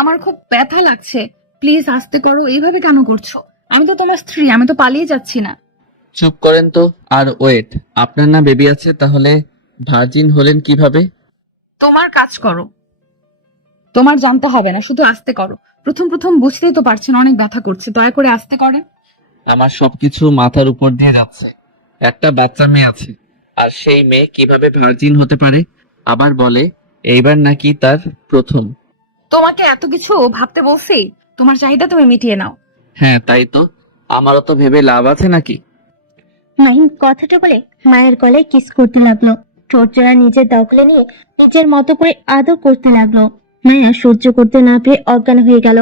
আমার খুব ব্যথা লাগছে। প্লিজ আস্তে করো, এইভাবে কেন করছো? আমি তো তোমার স্ত্রী, আমি তো পালিয়ে যাচ্ছি না। চুপ করেন তো। আর ওয়েট, আপনার না বেবি আছে, তাহলে ভার্জিন হলেন কিভাবে? তোমার কাজ করো, তোমার জানতে হবে না, শুধু আস্তে করো। প্রথম প্রথম বুঝতেই তো পারছেন অনেক ব্যথা করছে, দয়া করে আস্তে করেন। আমার সবকিছু মাথার উপর দিয়ে যাচ্ছে। একটা বাচ্চা মেয়ে আছে, আর সেই মেয়ে কিভাবে ভার্জিন হতে পারে? আবার বলে এইবার নাকি তার প্রথম। তোমাকে এত কিছু ভাবতে বলছি, তোমার চাহিদা তুমি মিটিয়ে নাও। হ্যাঁ তাই তো, আমারও তো ভেবে লাভ আছে নাকি? মাহিন কথাটা বলে মায়ের গলায় কিস করতে লাগলো। ঠোঁট জোড়া নিজের দখলে নিয়ে নিজের মতো করে আদর করতে লাগলো। মায়া সহ্য করতে না পেরে অজ্ঞান হয়ে গেল।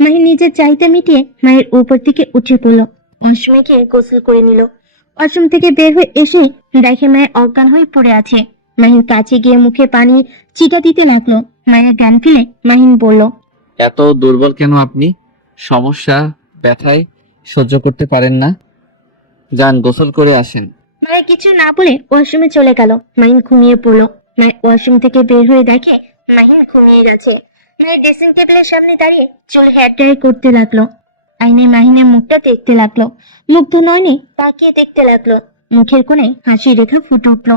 মাহিন নিজের চাহিদা মিটিয়ে মায়ের উপর থেকে উঠে পড়লো। অসমীকে গোসল করে নিল। ওয়াশরুম থেকে বের হয়ে এসে দেখে মায়া অজ্ঞান হয়ে পড়ে আছে। মাহিন কাছে গিয়ে মুখে পানি চিটা দিতে লাগলো। মায়া জ্ঞান ফিরে মাহিন বলল, এত দুর্বল কেন আপনি? সমস্যা? ব্যথায় সহ্য করতে পারেন না? যান গোসল করে আসেন। মায়া কিছু না বলে ওয়াশরুমে চলে গেল। মাহিন ঘুমিয়ে পড়লো। মায়ের ওয়াশরুম থেকে বের হয়ে দেখে মাহিন ঘুমিয়ে গেছে। মায়ের ড্রেসিং টেবিলের সামনে দাঁড়িয়ে চুল হেয়ার ড্রাই করতে লাগলো। আয়নায় মাহিনের মুখটা দেখতে লাগলো। মুগ্ধ নয়নে তাকিয়ে দেখতে লাগলো। মুখের কোণে হাসির রেখা ফুটে উঠলো।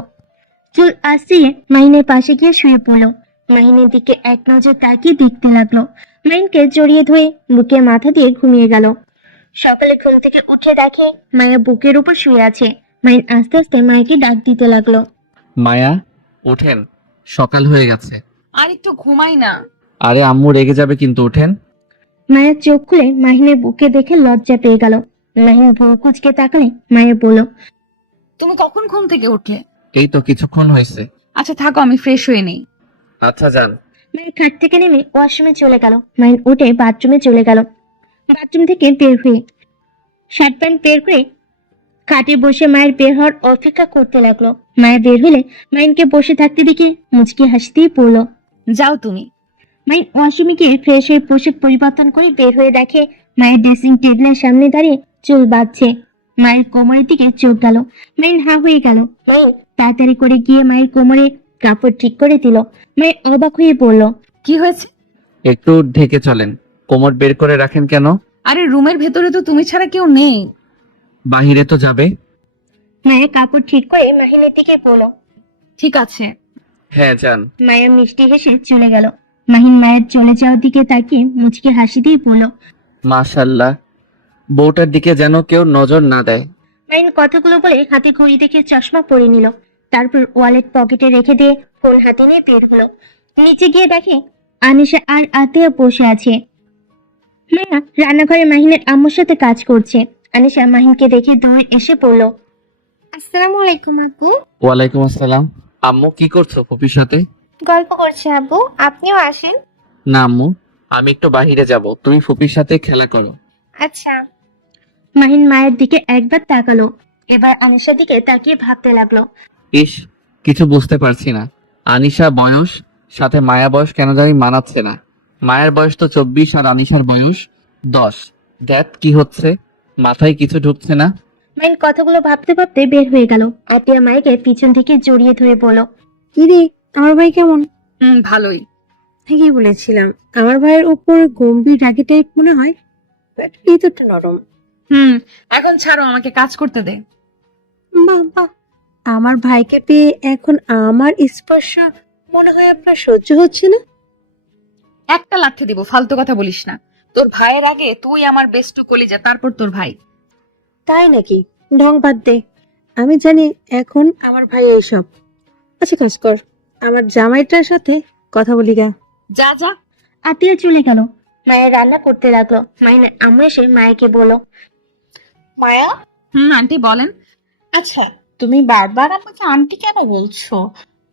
চুল আসিয়ে মাহিনের পাশে গিয়ে শুয়ে পড়লো। মাহিনের দিকে এক নজর তাকিয়ে দেখতে লাগলো। মাহিনকে জড়িয়ে ধরে বুকে মাথা দিয়ে ঘুমিয়ে গেল। সকালে ঘুম থেকে উঠে দেখে মায়া বুকের উপর শুয়ে আছে। মাহিন আস্তে আস্তে মায়াকে ডাক দিতে লাগলো। মায়া, ওঠেন, সকাল হয়ে গেছে। আর একটু ঘুমাই না। আরে আম্মু রেগে যাবে কিন্তু, ওঠেন। মায়া চোখ খুলে মাহিনের বুকে দেখে লজ্জা পেয়ে গেল। মাহিন ভুরু কুঁচকে তাকালে মায়া বলল, তুমি কখন ঘুম থেকে উঠলে? এই তো কিছুক্ষণ হয়েছে। আচ্ছা থাকো, আমি ফ্রেশ হয়ে নেই। আচ্ছা যান। মায়ের খাট থেকে নেমে ওয়াশরুমে চলে গেল। মাহিন উঠে বাথরুমে চলে গেল। বাথরুম থেকে বের হয়ে শার্ট প্যান্ট বের করে খাটে বসে মায়ের বের হওয়ার অপেক্ষা করতে লাগলো। মায়া বের হলে মাহিনকে বসে থাকতে দেখে মুচকি হাসতেই পড়লো। যাও তুমি। মাহিন ওয়াশরুমে গিয়ে ফ্রেশ হয়ে পোশাক পরিবর্তন করে বের হয়ে দেখে মায়ের ড্রেসিং টেবিলের সামনে দাঁড়িয়ে চুল বাঁধছে। মায়ের কোমরের দিকে চোখ গেল। মাহিন হা হয়ে গেল। মাহিন তাড়াতাড়ি করে গিয়ে মায়ের কোমরে কাপড় ঠিক করে দিল। মায়ের অবাক হয়ে পড়ল। কি হয়েছে? একটু ঢেকে চলেন। কোমর বের করে রাখেন কেন? আরে রুমের ভেতরে তো তুমি ছাড়া কেউ নেই। বাহিরে তো যাবে। মায়ের কাপড় ঠিক করে মাহিনের দিকে পড়ল। ঠিক আছে। হ্যাঁ যান। মায়া মিষ্টি হেসে চলে গেল। মাহিন মায়ের চলে যাওয়ার দিকে তাকিয়ে মুচকি হাসি দিয়ে পড়ল। মাশাল্লাহ, বউটার দিকে যেন কেউ নজর না দেয়। মাহিন কথাগুলো বলে হাতে ঘড়ি দেখে চশমা পরে নিল। তারপর ওয়ালেট পকেটে রেখে দিয়ে ফোন হাতে নিয়ে বের হলো। নিচে গিয়ে দেখে আনিশা আর আতিয়া বসে আছে। মায়া রান্নাঘরে মাহিনের আম্মুর সাথে কাজ করছে। আনিশা মাহিনকে দেখে দৌড়ে এসে পড়ল। আসসালামু আলাইকুম আপু। ওয়ালাইকুম আসসালাম। আম্মু কি করছো ফুপির সাথে? গল্প করছে আব্বু, আপনিও আসেন। না আম্মু, আমি একটু বাহিরে যাব, তুমি ফুপির সাথে খেলা করো। আচ্ছা। মাহিন মায়ের দিকে একবার তাকালো। এবার আনিশার দিকে তাকিয়ে ভাবতে লাগলো। ইস, কিছু বুঝতে পারছি না। আনিশা বয়স সাথে মায়া বয়স কেন জানি মানাচ্ছে না। মায়ের বয়স তো 24 আর আনিশার বয়স 10। দ্যাট কি হচ্ছে? মাথায় কিছু ঢুকছে না। মাহিন কথাগুলো ভাবতে ভাবতে বের হয়ে গেল। আতিয়া মাইকে পিছন থেকে জড়িয়ে ধরে বলল, কিরে, আমার ভাই কেমন? ভালোই। ঠিকই বলেছিলাম, আমার ভাইয়ের উপর গম্ভীর রাগী টাইপ মনে হয়, বাট ভিতরটা নরম। এখন ছাড়ো, আমাকে কাজ করতে দে। বাহ বাহ, আমার ভাইকে পেয়ে এখন আমার স্পর্শ মনে হয় আপনার সহ্য হচ্ছে না। একটা লাথি দিব, ফালতু কথা বলিস না। তোর ভাইয়ের আগে তুই আমার বেস্ট কলিজা, তারপর তোর ভাই। তাই নাকি? ঢং বাদ দে, আমি জানি এখন আমার ভাই এইসব। আচ্ছা কাজ কর, আমার জামাইটার সাথে কথা বলি গা। যা যা। আতিয়া চলে গেল। মায়ের রান্না করতে লাগলো। মায়ের আম্মু এসে মায়েকে বলল, মায়া, আন্টি বলেন। আচ্ছা তুমি বারবার আমাকে আন্টি কেন বলছো?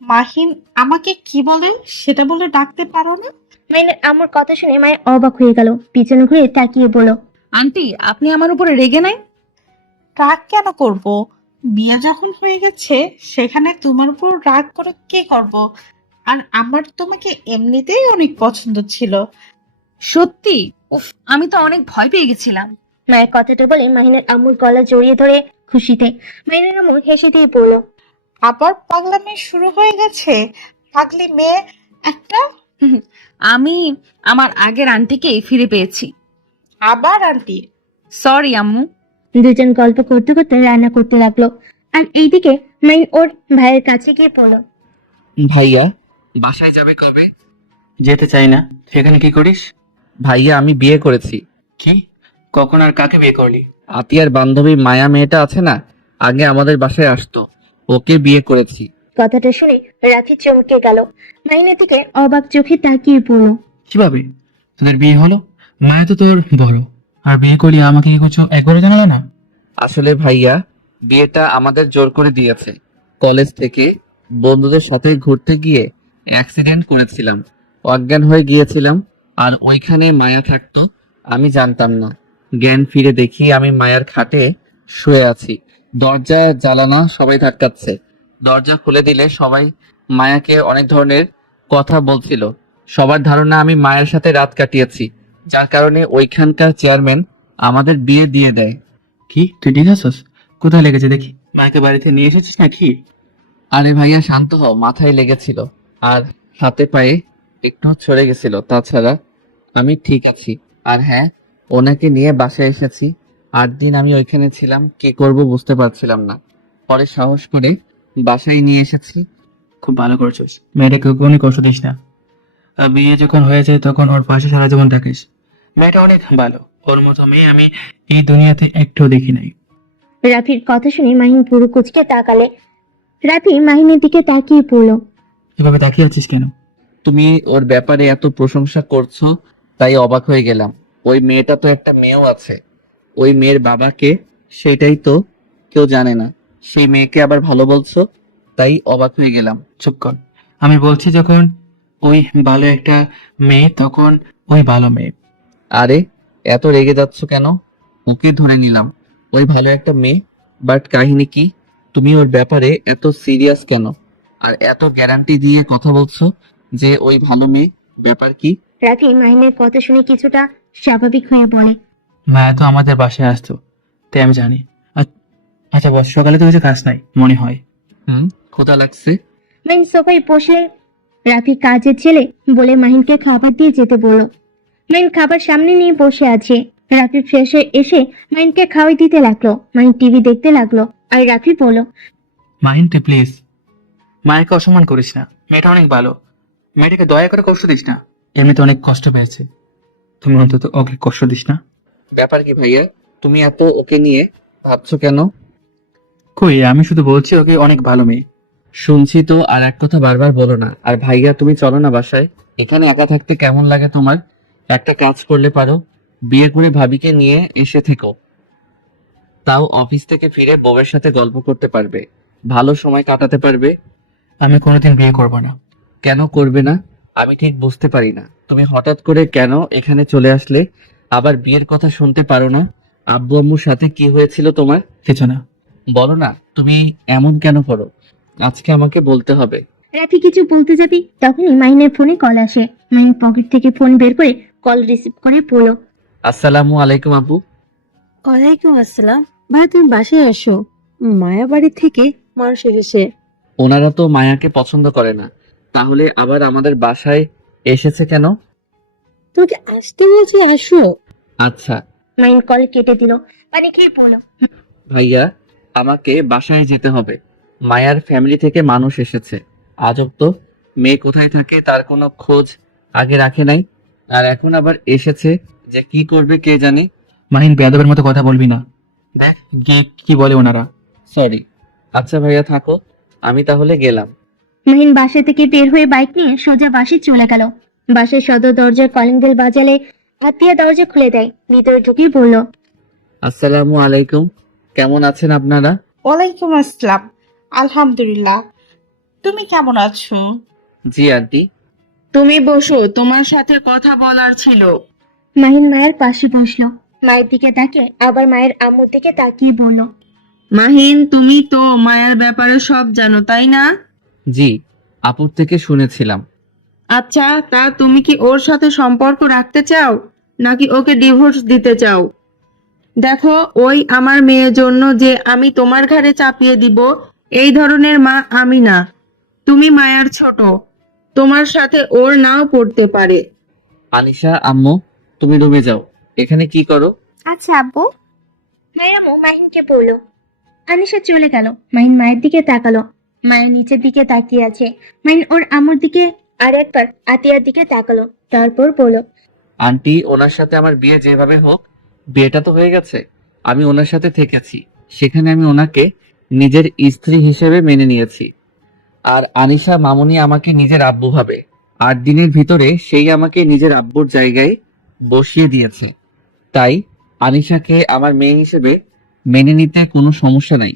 মাহিন আমাকে কি বলে সেটা বলে ডাকতে পারো না? মায়ের আম্মুর কথা শুনে মায়ের অবাক হয়ে গেল। পিছনে ঘুরে তাকিয়ে বলল, আন্টি আপনি আমার উপরে রেগে নাই? রাগ কেন করব? বিয়ে যখন হয়ে গেছে সেখানে তোমার উপর রাগ করে কি করব? আর আমার তোমাকে এমনিতেই অনেক পছন্দ ছিল। সত্যি? উফ, আমি তো অনেক ভয় পেয়ে গেছিলাম। মায়ের কথাটা বলে মাহিনের আম্মুর গলা জড়িয়ে ধরে খুশিতে মাহিনের আম্মু হেসে দিয়ে বলল, আবার পাগলামি শুরু হয়ে গেছে। পাগলি মেয়ে একটা। আমি আমার আগের আন্টিকেই ফিরে পেয়েছি। আবার আন্টি? সরি আম্মু। দুজন গল্প করতে করতে রান্না করতে লাগলো। আর এইদিকে মাইন ওর ভাইয়ের কাছে গিয়ে পড়লো। ভাইয়া বাসায় যাবে কবে? যেতে চাই না। সেখানে কি করিস? ভাইয়া আমি বিয়ে করেছি। কি? কখন আর কাকে বিয়ে করলি? আতিয়ার বান্ধবী মায়া মেয়েটা আছে না, আগে আমাদের বাসায় আসতো, ওকে বিয়ে করেছি। কথাটা শুনে রাফি চমকে গেল। মাইনের দিকে অবাক চোখে তাকিয়ে পড়লো। কিভাবে তোদের বিয়ে হলো? মায়া তো তোর বড়, আর বিয়ে করলি আমাকে কি করছো একবারও জানালো না? আসলে ভাইয়া বিয়েটা আমাদের জোর করে দিয়েছে। কলেজ থেকে বন্ধুদের সাথে ঘুরতে গিয়ে অ্যাক্সিডেন্ট করেছিলাম, অজ্ঞান হয়ে গিয়েছিলাম, আর ওইখানে মায়া থাকতো, আমি জানতাম না। জ্ঞান ফিরে দেখি আমি মায়ার খাটে শুয়ে আছি, দরজা জ্বালানো, সবাই ধাক্কাচ্ছে। দরজা খুলে দিলে সবাই মায়াকে অনেক ধরনের কথা বলছিল। সবার ধারণা আমি মায়ের সাথে রাত কাটিয়েছি, যার কারণে ওইখানকার চেয়ারম্যান আমাদের বিয়ে দিয়ে দেয়। কি তুই ঠিক আছিস? কোথায় লেগেছে দেখি। মায়াকে বাড়িতে নিয়ে এসেছিস নাকি? আরে ভাইয়া শান্ত হও, মাথায় লেগেছিল আর হাতে পায়ে একটু ছড়ে গেছিল, তাছাড়া আমি ঠিক আছি। আর হ্যাঁ, ওনাকে নিয়ে বাসায় এসেছি। 8 দিন আমি ওইখানে ছিলাম, কি করব বুঝতে পারছিলাম না, পরে সাহস করে বাসায় নিয়ে এসেছি। খুব ভালো করছিস। মেয়েটাকে কোনো কষ্ট দিস না। আর বিয়ে যখন হয়ে যায় তখন ওর পাশে সারা জীবন থাকিস। মেয়েটা অনেক ভালো, ওর মতো মেয়ে আমি এই দুনিয়াতে একটু দেখি নাই। রাফির কথা শুনে মাহিন পুরো কুচকে তাকালে। রাফি মাহিনের দিকে তাকিয়ে পড়লো। এভাবে তাকিয়ে আছিস কেন? তুমি ওর ব্যাপারে এত প্রশংসা করছো, তাই অবাক হয়ে গেলাম। ওই মেয়েটা তো একটা মেয়েও আছে, ওই মেয়ের বাবাকে, সেটাই তো কেউ জানে না। সেই মেয়েকে আবার ভালো বলছো, তাই অবাক হয়ে গেলাম। চুপ কর। আমি বলছি যখন ওই ভালো একটা মেয়ে তখন ওই ভালো মেয়ে। আরে এত রেগে যাচ্ছ কেন? ওকে ধরে নিলাম, ওই ভালো একটা মেয়ে, বাট কাহিনী কি? তুমি ওর ব্যাপারে এত সিরিয়াস কেন, আর এত গ্যারান্টি দিয়ে কথা বলছো যে ওই ভালো মেয়ে? ব্যাপার কি? রাফি মাহিনের কথা শুনে কিছুটা স্বাভাবিক হয়ে বলে। মায়া তো আমাদের বাসায় আসতো, তাই আমি জানি। আচ্ছা বস, সকালে তো কিছু খাস নাই মনে হয়। ক্ষুধা লাগছে। মাহিন সোফায় বসে রাফি কাজের ছেলে বলে মাহিনকে খাবার দিয়ে যেতে বলল। মাহিন খাবার সামনে নিয়ে বসে আছে। রাফি ফ্রেশ হয়ে এসে মাহিনকে খাওয়াই দিতে লাগলো। মাহিন টিভি দেখতে লাগলো। আর রাফি বলল, মাহিন তুই প্লিজ মায়াকে অসম্মান করিস না, মেয়েটা অনেক ভালো। মেয়েটাকে দয়া করে কষ্ট দিস না, এমনিতে অনেক কষ্ট পেয়েছে। তুমি অন্তত ওকে কষ্ট দিস না। ব্যাপার কি ভাইয়া, তুমি এত ওকে নিয়ে ভাবছো কেন? কই, আমি শুধু বলছি ওকে অনেক ভালো মেয়ে। শুনছি তো, আর এক কথা বারবার বলো না। আর ভাইয়া তুমি চলো না বাসায়, এখানে একা থাকতে কেমন লাগে তোমার? একটা কাজ করলে পারো, বিয়ে করে ভাবিকে নিয়ে এসে থেকো, তাও অফিস থেকে ফিরে বউয়ের সাথে গল্প করতে পারবে, ভালো সময় কাটাতে পারবে। আমি কোনোদিন বিয়ে করব না। কেন করবে না? আমি ঠিক বুঝতে পারি না, তুমি হঠাৎ করে কেন এখানে চলে আসলে? আবার বিয়ের কথা শুনতে পারো না? আব্বু আম্মুর সাথে কি হয়েছিল তোমার? কিছু না। বলো না, তুমি এমন কেন করো? আজকে আমাকে বলতে হবে। রাফি কিছু বলতে যাবি তখনই মাহিনের ফোনে কল আসে। মাহিন পকেট থেকে ফোন বের করে কল রিসিভ করে বলল, আসসালামু আলাইকুম আপু। ওয়ালাইকুম আসসালাম। ভাই তুমি বাসায় আসো, মায়া বাড়ি থেকে মানুষ এসেছে। ওনারা তো মায়াকে পছন্দ করে না, তাহলে আবার আমাদের বাসায় এসেছে কেন? তোমাকে আসতে বলছি, আসো। আচ্ছা মাহিন কল কেটে দিল। পানি খেয়ে বলল, ভাইয়া, আমাকে বাসায় যেতে হবে, মায়ার ফ্যামিলি থেকে মানুষ এসেছে। আজব তো, মেয়ে কোথায় থাকে তার কোনো খোঁজ আগে রাখে নাই, আর এখন আবার এসেছে, যে কি করবে কে জানে। মাহিন বেয়াদবের মতো কথা বলবি না, দেখ গিয়ে কি বলে ওনারা। সরি। আচ্ছা ভাইয়া থাকো, আমি তাহলে গেলাম। মাহিন বাসা থেকে বের হয়ে বাইক নিয়ে সোজা বাসে চলে গেল। বাসের সদর দরজার কলিং বেল বাজালে আতিয়া দরজা খুলে দেয়। ভিতরে ঢুকিয়ে বলল, আসসালামু আলাইকুম, কেমন আছেন আপনারা? ওয়ালাইকুম আসসালাম। আলহামদুলিল্লাহ, তুমি কেমন আছো? জি আন্টি। তুমি বসো, তোমার সাথে কথা বলার ছিল। মাহিন মায়ের পাশে বসলো। মায়ের দিকে তাকিয়ে আবার মায়ের আম্মুর দিকে তাকিয়ে বলল, মাহিন, তুমি তো মায়ের ব্যাপারে সব জানো, তাই না? জি, আপুর থেকে শুনেছিলাম। আচ্ছা, তা তুমি কি ওর সাথে সম্পর্ক রাখতে চাও নাকি ওকে ডিভোর্স দিতে চাও? দেখো, ওই আমার মেয়ের জন্য যে আমি তোমার ঘাড়ে চাপিয়ে দিব, এই ধরনের মা আমি না। তুমি মায়ার ছোট, তোমার সাথে ওর নাও পড়তে পারে। আনিশা, আম্মু, তুমি রুমে যাও। এখানে কি করো? আচ্ছা আব্বু। মায়ের আম্মু মাহিনকে বললো। আনিশা চলে গেল। মাহিন মায়ের দিকে তাকালো। মায়ের নিচের দিকে তাকিয়ে আছে। মাহিন ওর আম্মুর দিকে আর একবার আতিয়ার দিকে তাকালো, তারপর বলল, আন্টি, ওনার সাথে আমার বিয়ে যেভাবে হোক, বিয়েটা তো হয়ে গেছে। আমি ওনার সাথে থেকেছি, সেখানে আমি ওনাকে নিজের স্ত্রী হিসেবে মেনে নিয়েছি। আর আনিশা মামুনি আমাকে নিজের আব্বু ভাবে। 8 দিনের ভিতরে সেই আমাকে নিজের আব্বুর জায়গায় বসিয়ে দিয়েছে। তাই আনিশাকে আমার মেয়ে হিসেবে মেনে নিতে কোনো সমস্যা নাই।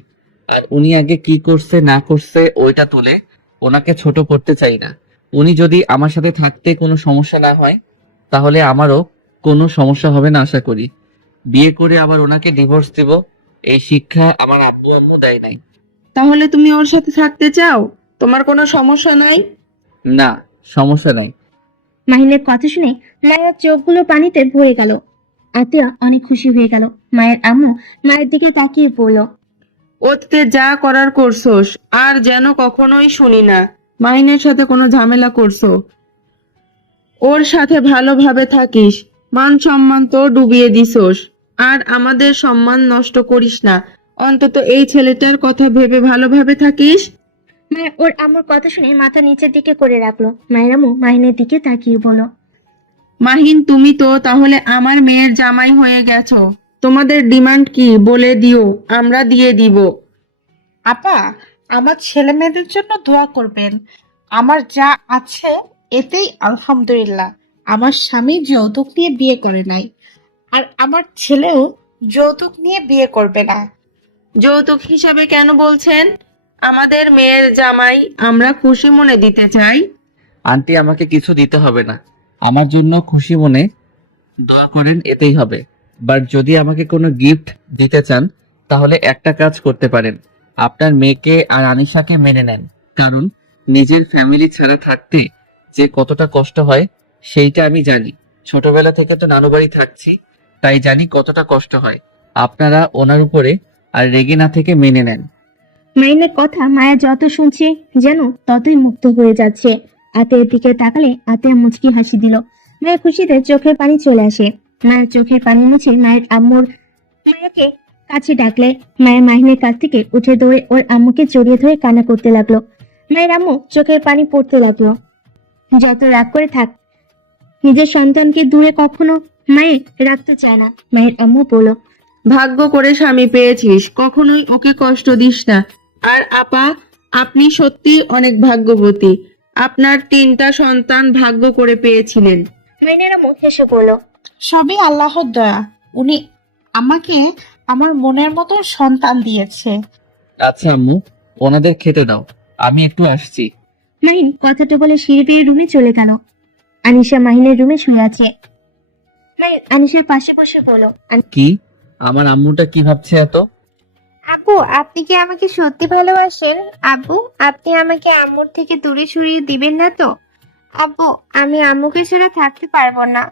আর উনি আগে কি করছে না করছে ওইটা তুলে ওনাকে ছোট করতে চাই না। উনি যদি আমার সাথে থাকতে কোনো সমস্যা না হয়, তাহলে আমারও কোনো সমস্যা হবে না আশা করি। বিয়ে করে আবার ওনাকে ডিভোর্স দেব, এই শিক্ষা আমার আব্বু আম্মু দেয় নাই। তাহলে তুমি ওর সাথে থাকতে চাও? তোমার কোনো সমস্যা নাই? না, সমস্যা নাই। মাহিনের কথা শুনে মায়ের চোখগুলো পানিতে ভরে গেল। আতিয়া অনেক খুশি হয়ে গেল। মায়ের আম্মু মায়ের দিকে তাকিয়ে বলল, অতীতে যা করার করছোস, আর যেন কখনোই শুনি না মাইনের সাথে কোনো ঝামেলা করছো। ওর সাথে ভালোভাবে থাকিস, মান সম্মান তো ডুবিয়ে দিছোস। আর আমাদের সম্মান নষ্ট করিস না। অন্তত এই ছেলেটার কথা ভেবে ভালোভাবে থাকিস। মায়ের ওর আম্মুর কথা শুনে মাথা নিচের দিকে করে রাখলো। মায়ের আম্মু মাহিনের দিকে তাকিয়ে বলল, মাহিন, তুমি তো তাহলে আমার মেয়ের জামাই হয়ে গেছো। তোমাদের ডিমান্ড কি বলে দিও, আমরা দিয়ে দিব। আপা, আমার ছেলে মেয়েদের জন্য দোয়া করবেন। আমার যা আছে এতেই আলহামদুলিল্লাহ। আমার স্বামী যৌতুক নিয়ে বিয়ে করে নাই, আর আমার ছেলেও যৌতুক নিয়ে বিয়ে করবে না। যৌতুক হিসাবে কেন বলছেন? আমাদের মেয়ের জামাই আমরা খুশি মনে দিতে চাই। আন্টি, আমাকে কিছু দিতে হবে না। আমার জন্য খুশি মনে দোয়া করেন, এতেই হবে। বাট যদি আমাকে কোনো গিফট দিতে চান, তাহলে একটা কাজ করতে পারেন। আপনার মেয়েকে আর আনিশাকে মেনে নেন। কারণ নিজের ফ্যামিলি ছাড়া থাকতে যে কতটা কষ্ট হয় সেইটা আমি জানি। ছোটবেলা থেকে তো নানু বাড়ি থাকছি, তাই জানি কতটা কষ্ট হয়। আপনারা ওনার উপরে আর রেগে না থেকে মেনে নেন। মাহিনের কথা মায়া যত শুনছে যেন ততই মুক্ত হয়ে যাচ্ছে। আতের দিকে তাকালে আতেয়া মুচকি হাসি দিল। মায়ের খুশিতে চোখের পানি চলে আসে। মায়ের চোখের পানি মুছে মায়ের আম্মুর মায়াকে কাছে ডাকলে মায়ের মাহিনের কাছ থেকে উঠে দৌড়ে ওর আম্মুকে জড়িয়ে ধরে কান্না করতে লাগলো। মায়ের আম্মু চোখের পানি পড়তে লাগলো। যত রাগ করে থাক, নিজের সন্তানকে দূরে কখনো মায়ের রাখতে চায় না। মায়ের আম্মু বলল, ভাগ্য করে স্বামী পেয়েছিস, কখনোই ওকে কষ্ট দিস না। আর আপা, আপনি সত্যি অনেক ভাগ্যবতী। আপনার 3টা সন্তান ভাগ্য করে পেয়েছিলেন। মায়ের আম্মু হেসে বলল, সবই আল্লাহর দয়া। উনি আমাকে আমার মনের মতো সন্তান দিয়েছে। আচ্ছা আম্মু, ওনাদের খেতে দাও, আমি একটু আসছি। মাহিন কথাটা বলে সিঁড়ি বেয়ে রুমে চলে গেল। আনিশা মাহিনের রুমে শুয়ে আছে। মাহিন আনিশার পাশে বসে বলল, কি? আমার আম্মুটা কি ভাবছে এত? আব্বু, আপনি কি আমাকে সত্যি ভালোবাসেন? আব্বু, আপনি আমাকে আম্মুর থেকে দূরে সরিয়ে দিবেন না তো? আব্বু, আমি আম্মুকে ছাড়া থাকতে পারবো না।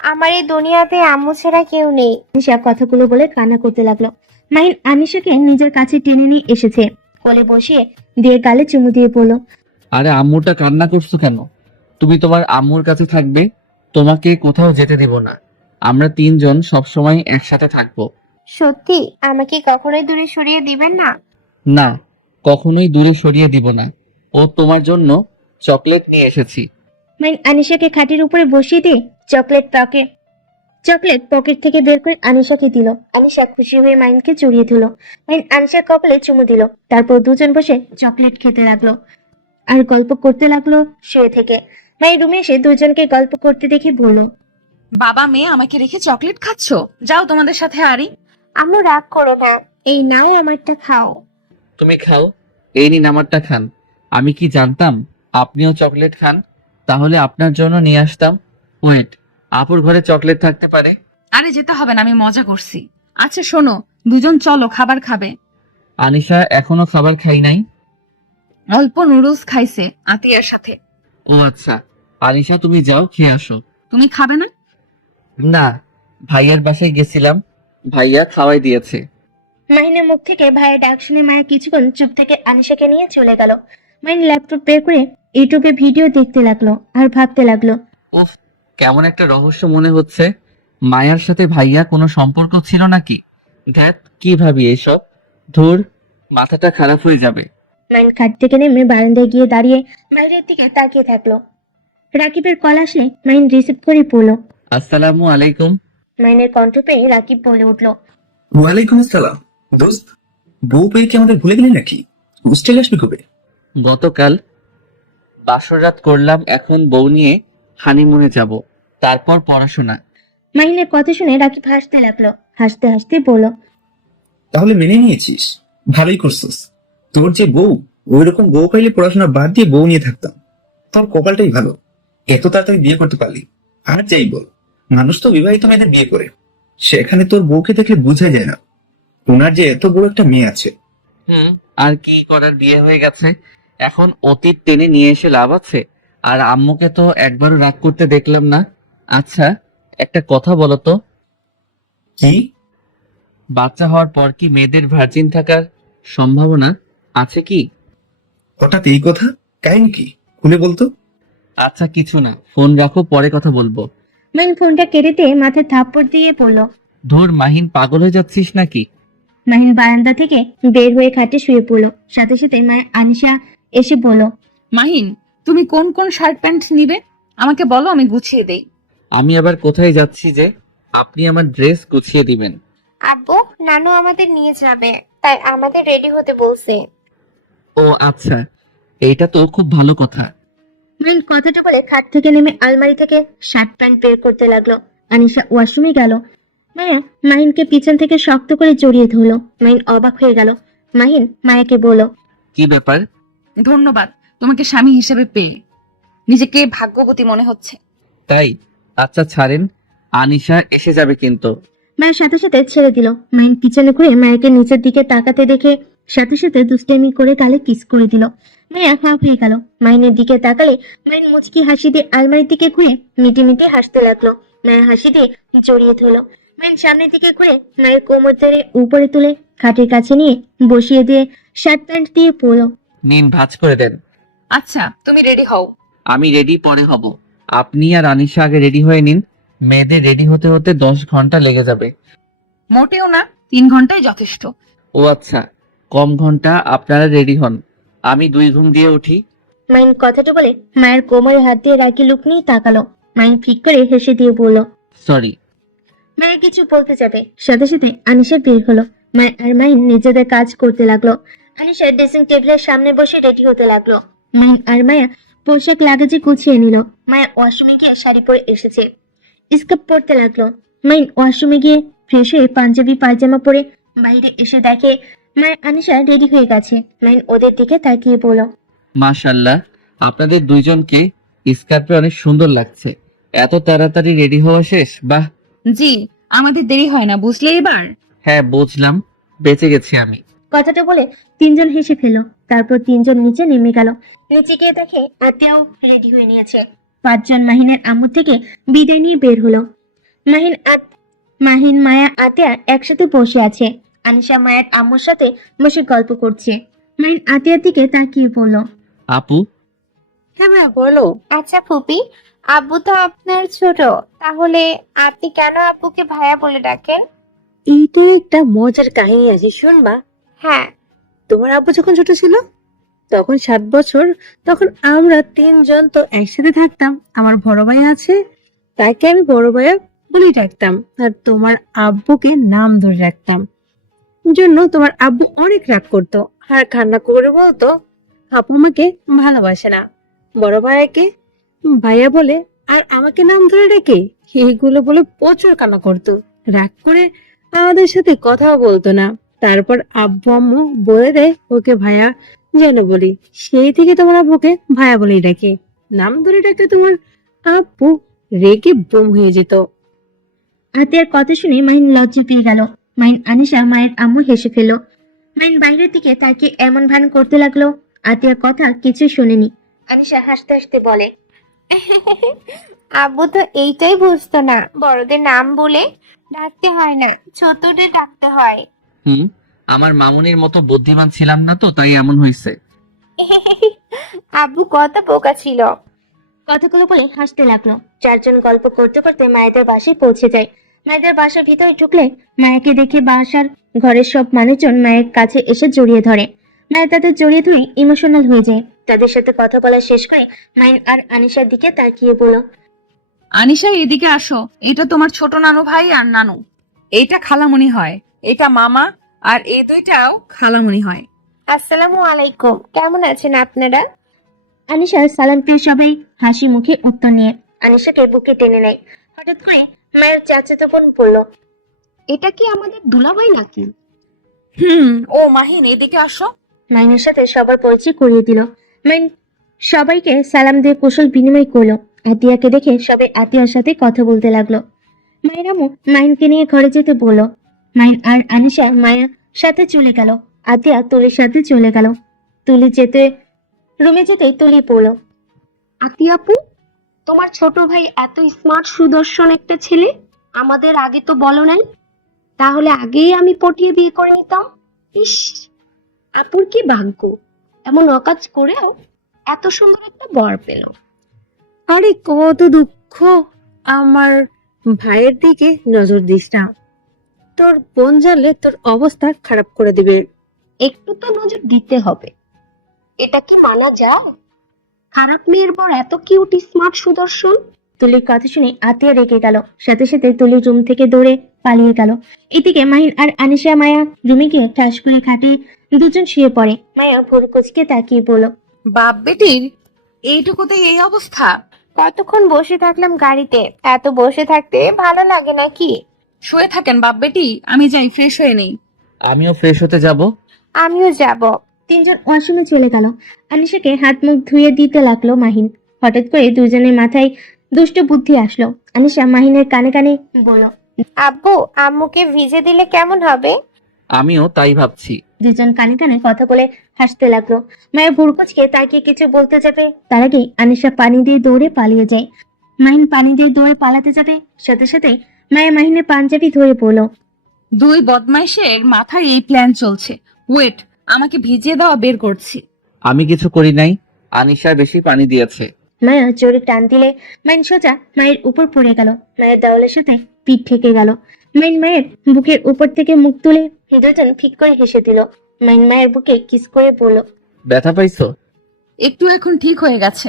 আমার এই দুনিয়াতে আম্মু ছাড়া কেউ নেই। আনিশা কথাগুলো বলে কান্না করতে লাগলো। মাহিন আনিশাকে নিজের কাছে টেনে নিয়ে এসেছে, কোলে বসিয়ে দিয়ে গালে চুমু দিয়ে বলল, আরে আম্মুটা কান্না করছো কেন? তুমি তোমার আম্মুর কাছে থাকবে, তোমাকে কোথাও যেতে দিব না। আমরা 3জন সবসময় একসাথে থাকবো। সত্যি আমাকে কখনোই দূরে সরিয়ে দিবেন না? না, কখনোই দূরে সরিয়ে দিব না। ও তোমার জন্য চকলেট নিয়ে এসেছি। মাহিন আনিশাকে খাটের উপরে বসিয়ে দিয়ে চকলেট পকেট থেকে বের করে আনিশাকে দিল। আনিশা খুশি হয়ে মাহিনকে জড়িয়ে ধরল। মাহিন আনিশার কপালে চুমু দিল। তারপর দুজন বসে চকলেট খেতে লাগলো আর গল্প করতে লাগলো শুয়ে থেকে। মায়ের রুমে এসে দুজনকে গল্প করতে দেখে বলল, বাবা মেয়ে আমাকে রেখে চকলেট খাচ্ছ? যাও তোমাদের সাথে আরি। আম্মু রাগ করো না, এই নাও আমারটা খাও। তুমি খাও, এই নিন আমারটা খান। আমি কি জানতাম আপনিও চকলেট খান? তাহলে আপনার জন্য নিয়ে আসতাম। ওয়েট, আপুর ঘরে চকলেট থাকতে পারে। আরে যেতে হবে না, আমি মজা করছি। আচ্ছা শোনো, দুজন চলো খাবার খাবে। আনিশা এখনো খাবার খাই নাই। অল্প নুডলস খাইছে আতিয়ার সাথে। ও আচ্ছা, আনিশা তুমি যাও, খেয়ে আসো। তুমি খাবে না? না, ভাইয়ার বাসায় গেছিলাম, ভাইয়া খাওয়াই দিয়েছে। মাহিনের মুখ থেকে ভাইয়ের ডাক শুনে মায়া কিছুক্ষণ চুপ থেকে আনিশাকে নিয়ে চলে গেল। মাইন ল্যাপটপ বের করে ইউটিউবে ভিডিও দেখতে লাগলো আর ভাবতে লাগলো। উফ, কেমন একটা রহস্য মনে হচ্ছে। মায়ার সাথে ভাইয়া কোনো সম্পর্ক ছিল নাকি? ধ্যাত, কি ভাবি এসব? ধুর, মাথাটা খারাপ হয়ে যাবে। মাইন খাট থেকে নেমে বারান্দায় গিয়ে দাঁড়িয়ে বাইরের দিকে তাকিয়ে থাকলো। রাকিবের কল আসলে মাইন রিসিভ করে পড়লো। আসসালামু আলাইকুম। মাইনের কণ্ঠ পেয়ে রাকিব বলে উঠলো। ওয়ালাইকুম আসসালাম। দোস্ত, বউ পেয়ে কি আমাদের ভুলে গেলি নাকি? হোস্টেলে আসবি কবে? গতকাল বাসর রাত করলাম, এখন বউ নিয়ে হানিমুনে যাব, তারপর পড়াশোনা। মাহিনের কথা শুনে রাকিব হাসতে লাগলো। হাসতে হাসতে বলল। তাহলে মেনে নিয়েছিস, ভালোই করছিস। তোর যে বউ, ওই রকম বউ পাইলে পড়াশোনা বাদ দিয়ে বউ নিয়ে থাকতাম। তোর কপালটাই ভালো, এত তাড়াতাড়ি বিয়ে করতে পারলি। আর যাই বল, মানুষ তো বিবাহিত মেয়েদের বিয়ে করে, সেখানে তোর বউকে দেখলে বোঝা যায় না ওনার যে এত বড় একটা মেয়ে আছে। আর কি করার, বিয়ে হয়ে গেছে, এখন অতীত টেনে নিয়ে এসে লাভ আছে? আর আম্মুকে তো একবারও রাগ করতে দেখলাম না। আচ্ছা, একটা কথা বলো তো, কি? বাচ্চা হওয়ার পর কি মেয়েদের ভার্জিন থাকার সম্ভাবনা আছে কি? হঠাৎ এই কথা, কাহিনী কি? খুলে বলতো। আচ্ছা কিছু না, ফোন রাখো, পরে কথা বলবো। মাহিন ফোনটা কেটে দিয়ে মাথায় থাপ্পড় দিয়ে পড়লো। ধুর, মাহিন পাগল হয়ে যাচ্ছিস নাকি? মাহিন বারান্দা থেকে বের হয়ে খাটে শুয়ে পড়লো। সাথে সাথে মায়ের আনিশা এসে বলল। মাহিন, তুমি কোন কোন শার্ট প্যান্ট নিবে আমাকে বলো, আমি গুছিয়ে দেই। আমি আবার কোথায় যাচ্ছি যে আপনি আমার ড্রেস গুছিয়ে দিবেন? আব্বু, নানু আমাদের নিয়ে যাবে, তাই আমাদের রেডি হতে বলছে। ও আচ্ছা, এইটা তো খুব ভালো কথা। মাহিন কথাটা বলে খাট থেকে নেমে আলমারি থেকে শার্ট প্যান্ট বের করতে লাগলো। আনিশা ওয়াশরুমে গেল। মায়া মাহিনকে পিছন থেকে শক্ত করে জড়িয়ে ধরলো। মাহিন অবাক হয়ে গেল। মাহিন মায়াকে বলল। কি ব্যাপার? ধন্যবাদ তোমাকে স্বামী হিসেবে পেয়ে, নিজেকে ভাগ্যবতী মনে হচ্ছে। তাই? আচ্ছা ছাড়েন, আনিশা এসে যাবে কিন্তু। মায়ের সাথে সাথে ছেড়ে দিল। মাহিন পিছনে ঘুরে মায়াকে নিচের দিকে তাকাতে দেখে সাথে সাথে দুষ্টামি করে গালে কিস করে দিল। মায়া হাফ হয়ে গেল। মাহিনের দিকে তাকালে মাহিন মুচকি হাসি দিয়ে আলমারির দিকে ঘুরে মিটি মিটি হাসতে লাগলো। মায়া হাসি দিয়ে জড়িয়ে ধরলো। মাহিন সামনের দিকে ঘুরে মায়ের কোমর ধরে উপরে তুলে খাটের কাছে নিয়ে বসিয়ে দিয়ে শার্ট প্যান্ট দিয়ে পরলো। নিন, ভাঁজ করে দেন। আচ্ছা, তুমি রেডি হও। আমি রেডি পরে হব, আপনি আর আনিশা আগে রেডি হয়ে নিন। মেয়েদের রেডি হতে হতে 10 ঘন্টা লেগে যাবে। মোটেও না, 3 ঘন্টাই যথেষ্ট। ও আচ্ছা, কম ঘন্টা, আপনারা রেডি হন, আমি 2 ঘুম দিয়ে উঠি। মাহিন কথাটা বলে মায়ের কোমরে হাত দিয়ে রাগি লুক নিয়ে তাকালো। মাহিন ফিক করে হেসে দিয়ে বলল। সরি। মায়া কিছু বলতে যাবে, সাথে সাথে আনিশা বের হলো। মায়া আর মাহিন নিজেদের কাজ করতে লাগলো। আনিশা ড্রেসিং টেবিলের সামনে বসে রেডি হতে লাগলো। মাহিন আর মায়া পোশাক লাগেজে গুছিয়ে নিল। মায়া ওয়াশরুমে গিয়ে শাড়ি পরে এসেছে, স্কার্ট পরতে লাগলো। মাহিন ওয়াশরুমে গিয়ে ফ্রেশ হয়ে পাঞ্জাবি পায়জামা পরে বাইরে এসে দেখে মায়া আনিশা রেডি হয়ে গেছে। মাহিন ওদের দিকে তাকিয়ে বলল। মাশাআল্লাহ, আপনাদের দুইজনকে স্কার্পে অনেক সুন্দর লাগছে। এত তাড়াতাড়ি রেডি হওয়া শেষ, বাহ। জি, আমাদের দেরি হয় না, বুঝলে এবার? হ্যাঁ বুঝলাম, বেঁচে গেছি আমি। কথাটা বলে তিনজন হেসে ফেলল। তারপর তিনজন নিচে নেমে গেল। নিচে গিয়ে দেখে আতিয়াও রেডি হয়ে নিয়েছে। 5 জন মাহিনের আম্মু থেকে বিদায় নিয়ে বের হলো। মাহিন মায়া আতিয়া একসাথে বসে আছে। আনিশা মায়ের আম্মুর সাথে বসে গল্প করছে। মাহিন আতিয়ার দিকে তাকিয়ে বলল। আপু, হ্যাঁ মা বলো। আচ্ছা ফুপি, আব্বু তো আপনার ছোট, তাহলে আপনি কেন আব্বুকে ভাইয়া বলে ডাকেন? এইটা একটা মজার কাহিনী আছে, শুনবা? হ্যাঁ। তোমার আব্বু যখন ছোট ছিল, তখন 7 বছর, তখন আমরা 3 জন তো একসাথে থাকতাম। আমার বড় ভাই আছে, তাকে আমি বড় ভাইয়া বলে ডাকতাম, আর তোমার আব্বুকে নাম ধরে রাখতাম। জন্য তোমার আব্বু অনেক রাগ করতো আর কান্না করে বলতো আপু আমাকে ভালোবাসে না, বড় ভাইয়াকে ভাইয়া বলে আর আমাকে নাম ধরে রেখে এইগুলো বলে প্রচুর কান্না করতো। রাগ করে আমাদের সাথে কথাও বলতো না। তারপর আব্বু আম্মু বলে দেয় ওকে ভাইয়া যেন বলি, সেই থেকে তোমার আব্বুকে ভাইয়া বলেই ডাকে। নাম ধরে ডাকতে তোমার আব্বু রেগে বোম হয়ে যেত। আতিয়ার কথা শুনে মাহিন লজ্জা পেয়ে গেল। মাহিন আনিশা মায়ের আম্মু হেসে ফেলল। মাহিন বাইরের দিকে তাকিয়ে এমন ভান করতে লাগলো আতিয়ার কথা কিছু শোনেনি। আনিশা হাসতে হাসতে বলে। আব্বু তো এইটাই বুঝতো না, বড়দের নাম বলে ডাকতে হয় না, ছোটদের ডাকতে হয়। আমার মামুনির মতো বুদ্ধিমান ছিলাম না তো, তাই এমন হয়েছে। আব্বু কত বোকা ছিল। কথাগুলো বলে হাসতে লাগলো। চারজন গল্প করতে করতে মায়েদের বাসায় পৌঁছে যায়। মায়েদের বাসার ভিতরে ঢুকলে মায়াকে দেখে বাসার ঘরের সব মানুষজন মায়ের কাছে এসে জড়িয়ে ধরে। মায়ের তাদের জড়িয়ে ধরে ইমোশনাল হয়ে যায়। তাদের সাথে কথা বলা শেষ করে মাইন আর আনিশার দিকে তাকিয়ে বলল, আনিশা এদিকে আসো, এটা তোমার ছোট নানু ভাই আর নানু। এইটা খালামণি হয়, এটা মামা, আর এই দুইটাও খালামণি হয়। আসসালামু আলাইকুম, কেমন আছেন আপনারা? আনিশার সালাম পেয়ে সবাই হাসি মুখে উত্তর নিয়ে আনিশাকে বুকে টেনে নেয়। হঠাৎ করে মায়ের চাচাতো বোন বলল, এটা কি আমাদের দুলাভাই নাকি? ও মাহিন এদিকে আসো। মাইনের সাথে সবার পরিচয় করিয়ে দিল। মাইন সবাইকে সালাম দিয়ে কুশল বিনিময় করলো। আতিয়াকে দেখে সবাই আতিয়ার সাথে কথা বলতে লাগলো। মায়ের আম্মু মাইনকে নিয়ে ঘরে যেতে বলল। মাইন আর আনিশা মায়ের সাথে চলে গেল। আতিয়া তুলির সাথে চলে গেল। তুলি যেতে রুমে যেতেই তুলি পড়লো। আতিয়াপু, তোমার ছোট ভাই এত স্মার্ট সুদর্শন একটা ছেলে, আমাদের আগে তো বলো নাই। তাহলে আগেই আমি পটিয়ে বিয়ে করে নিতাম। ইস, আপুর কি ভাগ্য, এমন অকাজ করেও এত সুন্দর একটা বর পেল। আরে কত দুঃখ, আমার ভাইয়ের দিকে নজর দিস না, তোর বোন জানলে তোর অবস্থা খারাপ করে দিবে। একটু তো নজর দিতে হবে, এটা কি মানা যায়? খারাপ মেয়ের বর এত কিউট স্মার্ট সুদর্শন। তুলির কথা শুনে আতিয়া রেগে গেল। সাথে সাথে তুলি রুম থেকে দৌড়ে পালিয়ে গেল। এদিকে মাহিন আর আনিশা মায়া রুমে গিয়ে ঠাস করে খাটে দুজন শুয়ে পড়ে। মায়া ভোর কোচকে তাকিয়ে বলল, বাপ বেটির এইটুকুতে এই অবস্থা। কতক্ষণ বসে থাকলাম গাড়িতে, এত বসে থাকতে ভালো লাগে নাকি? শুয়ে থাকেন বাপ বেটি, আমি যাই ফ্রেশ হয়ে নেই। আমিও ফ্রেশ হতে যাব। আমিও যাব। তিনজন ওয়াশরুমে চলে গেল। আনিশাকে হাত মুখ ধুয়ে দিতে লাগলো মাহিন। হঠাৎ করে দুজনের মাথায় দুষ্ট বুদ্ধি আসলো। আনিশা মাহিনের কানে কানে বলল, আব্বু, আম্মুকে ভিজে দিলে কেমন হবে? আমিও তাই ভাবছি। দুজন কানে কানে কথা বলে হাসতে লাগলো। মায়ের ভুরকুচকে তাকে কিছু বলতে যাবে, তার আগেই আনিশা পানি দিয়ে দৌড়ে পালিয়ে যায়। মাহিন পানি দিয়ে দৌড়ে পালাতে যাবে, সাথে সাথে মায়া মাহিনের পাঞ্জাবি ধরে বলল, দুই বদমাইশের মাথায় এই প্ল্যান চলছে। ওয়েট, আমাকে ভিজিয়ে দেওয়া বের করছি। আমি কিছু করি নাই, আনিশা বেশি পানি দিয়েছে। মায়া জোরে টান দিলে মাইন সোজা মায়ের উপর পড়ে গেল। মায়ের দেওয়ালের সাথে পিঠ ঠেকে গেল। মাইন মায়ের বুকের উপর থেকে মুখ তুলে দুজন ঠিক করে হেসে দিল। মাইন মায়ের বুকে কিস করে বলল, ব্যথা পাইছো? একটু এখন ঠিক হয়ে গেছে।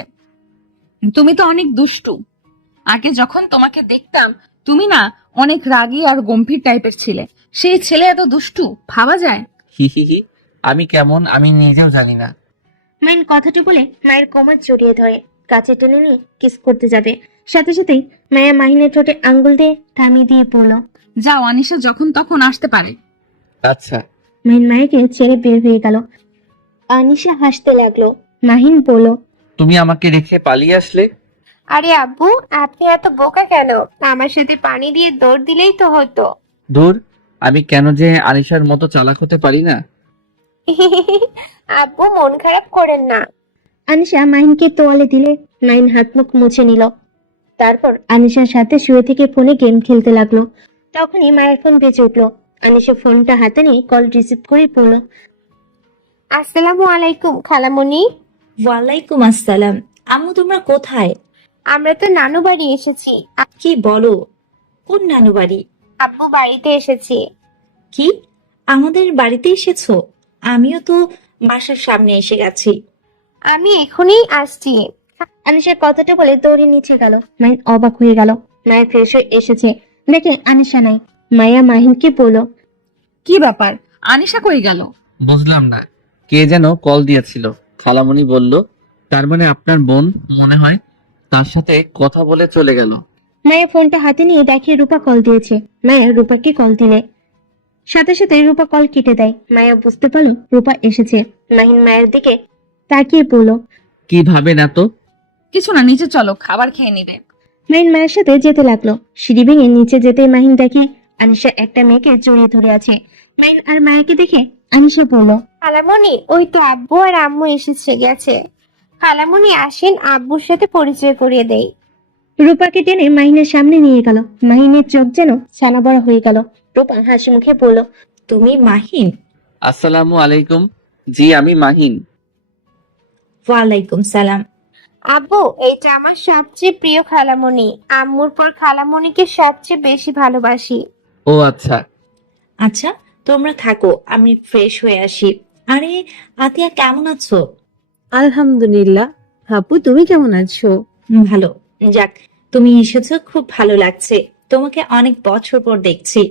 তুমি তো অনেক দুষ্টু। আগে যখন তোমাকে দেখতাম তুমি না অনেক রাগী আর গম্ভীর টাইপের ছিলে। সেই ছেলে এত দুষ্টু ভাবা যায়? হি হি হি, আমি কেমন আমি নিজেও জানি না। মাইন কথাটি বলে মায়ের কোমর জড়িয়ে ধরে কাছে টেনে নিয়ে কিস করতে যাবে। সাথে সাথেই মায়া মাহিনের ঠোঁটে আঙ্গুল দিয়ে থামিয়ে দিয়ে বলল, যাও, আনিশা যখন তখন আসতে পারে। আচ্ছা। মাহিন মায়াকে ছেড়ে বের হয়ে গেল। আনিশা হাসতে লাগলো। মাহিন বলল, তুমি আমাকে রেখে পালিয়ে আসলে? আরে আব্বু, আপনি এত বোকা কেন? আমার সাথে পানি দিয়ে দৌড় দিলেই তো হতো। দূর, আমি কেন যে আনিশার মতো চালাক হতে পারি না। আব্বু, মন খারাপ করেন না। আনিশা মাহিনকে তোয়ালে দিলে মাহিন হাত মুখ মুছে নিল। তারপর আনিশার সাথে শুয়ে থেকে ফোনে গেম খেলতে লাগলো। তখনই মায়ের ফোন বেজে উঠলো। আনিশা ফোনটা হাতে নিয়ে কল রিসিভ করে বলল, আসসালামু আলাইকুম খালামণি। ওয়ালাইকুম আসসালাম। আম্মু তোমরা কোথায়? আমরা তো নানু বাড়ি এসেছি। কি বলো? কোন নানু বাড়ি? আব্বু, বাড়িতে এসেছি। কি, আমাদের বাড়িতে এসেছো? আমিও তো বাসার সামনে এসে গেছি। আমি এখনই আসছি। আনিশার কথাটা বলে দৌড়ে নিচে গেল। মাহিন অবাক হয়ে গেল। মায়া ফ্রেশ হয়ে এসেছে, দেখে আনিশা নাই। মায়া মাহিনকে বলল, কি ব্যাপার, আনিশা কই গেল? বুঝলাম না, কে যেন কল দিয়েছিল। খালামণি বলল, তার মানে আপনার বোন মনে হয়, তার সাথে কথা বলে চলে গেল। মায়া ফোনটা হাতে নিয়ে দেখে রূপা কল দিয়েছে। মায়া রূপাকে কল দিলে সাথে সাথে রূপা কল কেটে দেয়। মায়া বুঝতে পারলো রূপা এসেছে। মাহিন মায়ের দিকে তাকিয়ে বলল, কি ভাবে না তো? কিছু না, নিচে চলো, খাবার খেয়ে নিবে। মাহিন মায়ের সাথে যেতে লাগলো। সিঁড়ি ভেঙে নিচে যেতে মাহিন দেখে আনিশা একটা মেয়েকে জড়িয়ে ধরে আছে। মাহিন আর মায়াকে দেখে আনিশা বলল, খালামণি, ওই তো আব্বু আর আম্মু এসেছে গেছে। খালামণি আসেন, আব্বুর সাথে পরিচয় করিয়ে দেই। রূপাকে টেনে মাহিনের সামনে নিয়ে গেল। মাহিনের চোখ যেন ছানা বড়া হয়ে গেল। রূপা হাসি মুখে বলল, তুমি মাহিন? আসসালামু আলাইকুম। জি, আমি মাহিন। ওয়ালাইকুম সালাম। আব্বু, এটা আমার সবচেয়ে প্রিয় খালামণি। আম্মুর পর খালামণিকে সবচেয়ে বেশি ভালোবাসি। ও আচ্ছা। আচ্ছা, তোমরা থাকো, আমি ফ্রেশ হয়ে আসি। আরে আতিয়া, কেমন আছো? আলহামদুলিল্লাহ। আপু তুমি কেমন আছো? ভালো। যাক, তুমি এসেছো, খুব ভালো লাগছে। তোমাকে অনেক বছর পর দেখছি।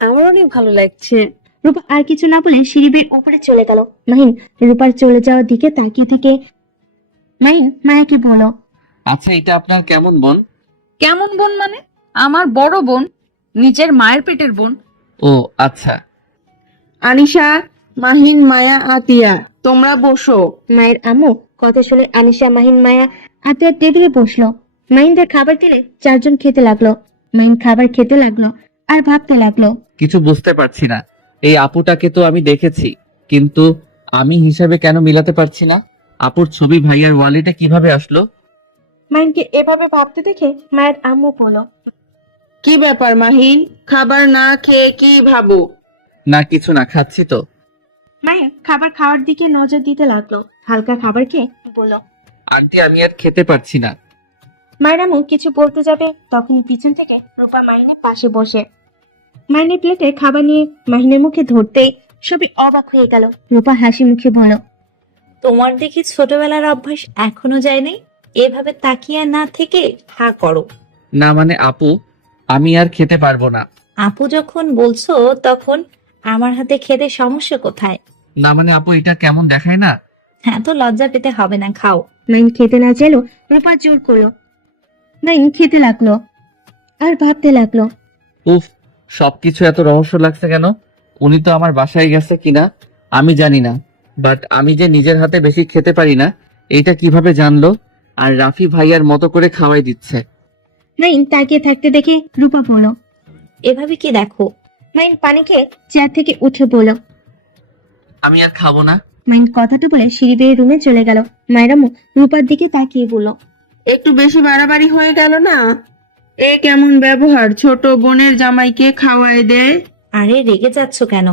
আমার অনেক ভালো লাগছে। রূপা আর কিছু না বলে সিঁড়ি বেয়ে উপরে চলে গেল। মাহিন রূপার চলে যাওয়ার দিকে তাকিয়ে থেকে মাহিন মায়াকে বলল, আচ্ছা, এটা আপনার কেমন বোন? কেমন বোন মানে? আমার বড় বোন, নিজের মায়ের পেটের বোন। ও আচ্ছা। আনিশা, মাহিন, মায়া, আতিয়া, তোমরা বসো। মায়ের আম্মু কথা শুনে আনিশা, মাহিন, মায়া আতিয়ার টেবিলে বসলো। মাহিনদের খাবার দিলে চারজন খেতে লাগলো। মাহিন খাবার খেতে লাগলো আর ভাবতে লাগলো। কিছু বুঝতে পারছি না। এই আপুটাকে তো আমি দেখেছি, কিন্তু আমি হিসাবে কেন মিলাতে পারছি না? আপুর ছবি ভাইয়ার ওয়ালেটে কিভাবে আসলো? মাহিনকে এভাবে ভাবতে দেখে মায়ের আম্মু বলল, কি ব্যাপার মাহিন, খাবার না খেয়ে কি ভাবো? না কিছু না, খাচ্ছি তো। মায়া খাবার খাওয়ার দিকে নজর দিতে লাগলো। হালকা খাবার খেয়ে বলল, আন্টি, আমি আর খেতে পারছি না। মায়ের আম্মু কিছু বলতে যাবে, তখনই পিছন থেকে রূপা মাহিনের পাশে বসে মাহিনের প্লেটে খাবার নিয়ে মাহিনের মুখে ধরতে সবাই অবাক হয়ে গেল। রূপা হাসি মুখে বলল, তোমার দেখি ছোটবেলার অভ্যাস এখনো যায়নি। এভাবে তাকিয়ে না থেকে হা করো। না মানে আপু, আমি আর খেতে পারবো না। আপু যখন বলছো, তখন আমার হাতে খেতে সমস্যা কোথায়? না মানে আপু, এটা কেমন দেখায় না? হ্যাঁ, তো লজ্জা পেতে হবে না, খাও। মাহিন খেতে না চাইলো, রূপা জোর করলো। মাহিন খেতে লাগলো আর ভাবতে লাগলো। উফ, সবকিছু এত রহস্য লাগছে কেন? উনি তো আমার বাসায় গেছে কিনা আমি জানি না, বাট আমি যে নিজের হাতে বেশি খেতে পারি না এইটা কিভাবে জানলো? আর রাফি ভাইয়ার মতো করে খাওয়াই দিচ্ছে। মাহিন তাকিয়ে থাকতে দেখে রূপা বলল, এভাবে কি দেখো? মাহিন পানি খেয়ে চেয়ার থেকে উঠে বলল। আমি আর খাবো না। মাহিন কথাটা বলে সিঁড়ি বেয়ে রুমে চলে গেল। মায়ের আম্মু রূপার দিকে তাকিয়ে বলল, একটু বেশি বাড়াবাড়ি হয়ে গেল না? এ কেমন ব্যবহার? ছোট বোনের জামাইকে খাওয়ায় দেয়। আরে রেগে যাচ্ছ কেন?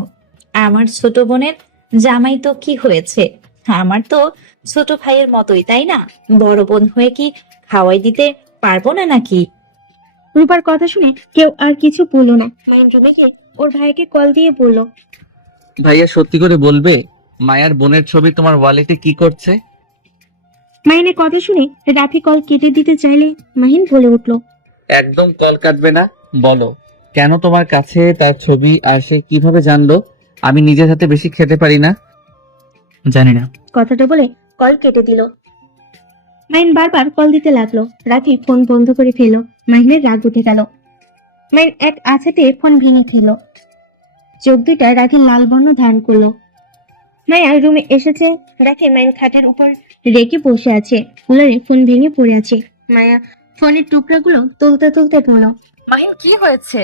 আমার ছোট বোনের জামাই তো কি হয়েছে? আমার তো ছোট ভাইয়ের মতোই, তাই না? বড় বোন হয়ে কি খাওয়াই দিতে পারবো না নাকি? রূপার কথা শুনে কেউ আর কিছু বলল না। মাহিন রুমে গিয়ে ওর ভাইকে কল দিয়ে বলল, ভাইয়া সত্যি করে বলবে, মায়ার বোনের ছবি তোমার ওয়ালেটে কি করছে? মাহিনের কথা শুনে রাফি কল কেটে দিতে চাইলে মাহিন বলে উঠল, একদম কল কাটবে না। বলো, কেন তোমার কাছে তার ছবি আর সে কিভাবে জানলো আমি নিজের হাতে বেশি খেতে পারি না? জানি না। কথাটা বলে কল কেটে দিল। মাহিন বারবার কল দিতে লাগলো। রাফি ফোন বন্ধ করে ফেলল। মাহিনের রাগ উঠে গেল। মাহিন এক আছাতে ফোন ভেঙে ফেলল। চোখ দুটা রাফির লাল বর্ণ ধারণ করলো। মায়া রুমে এসেছে, রাখে মাহিন খাটের উপর রেখে বসে আছে। কুলারে ফোন ভেঙে পড়ে আছে। মায়া ফোনের টুকরাগুলো তুলতে তুলতে বলল, মাহিন, কি হয়েছে?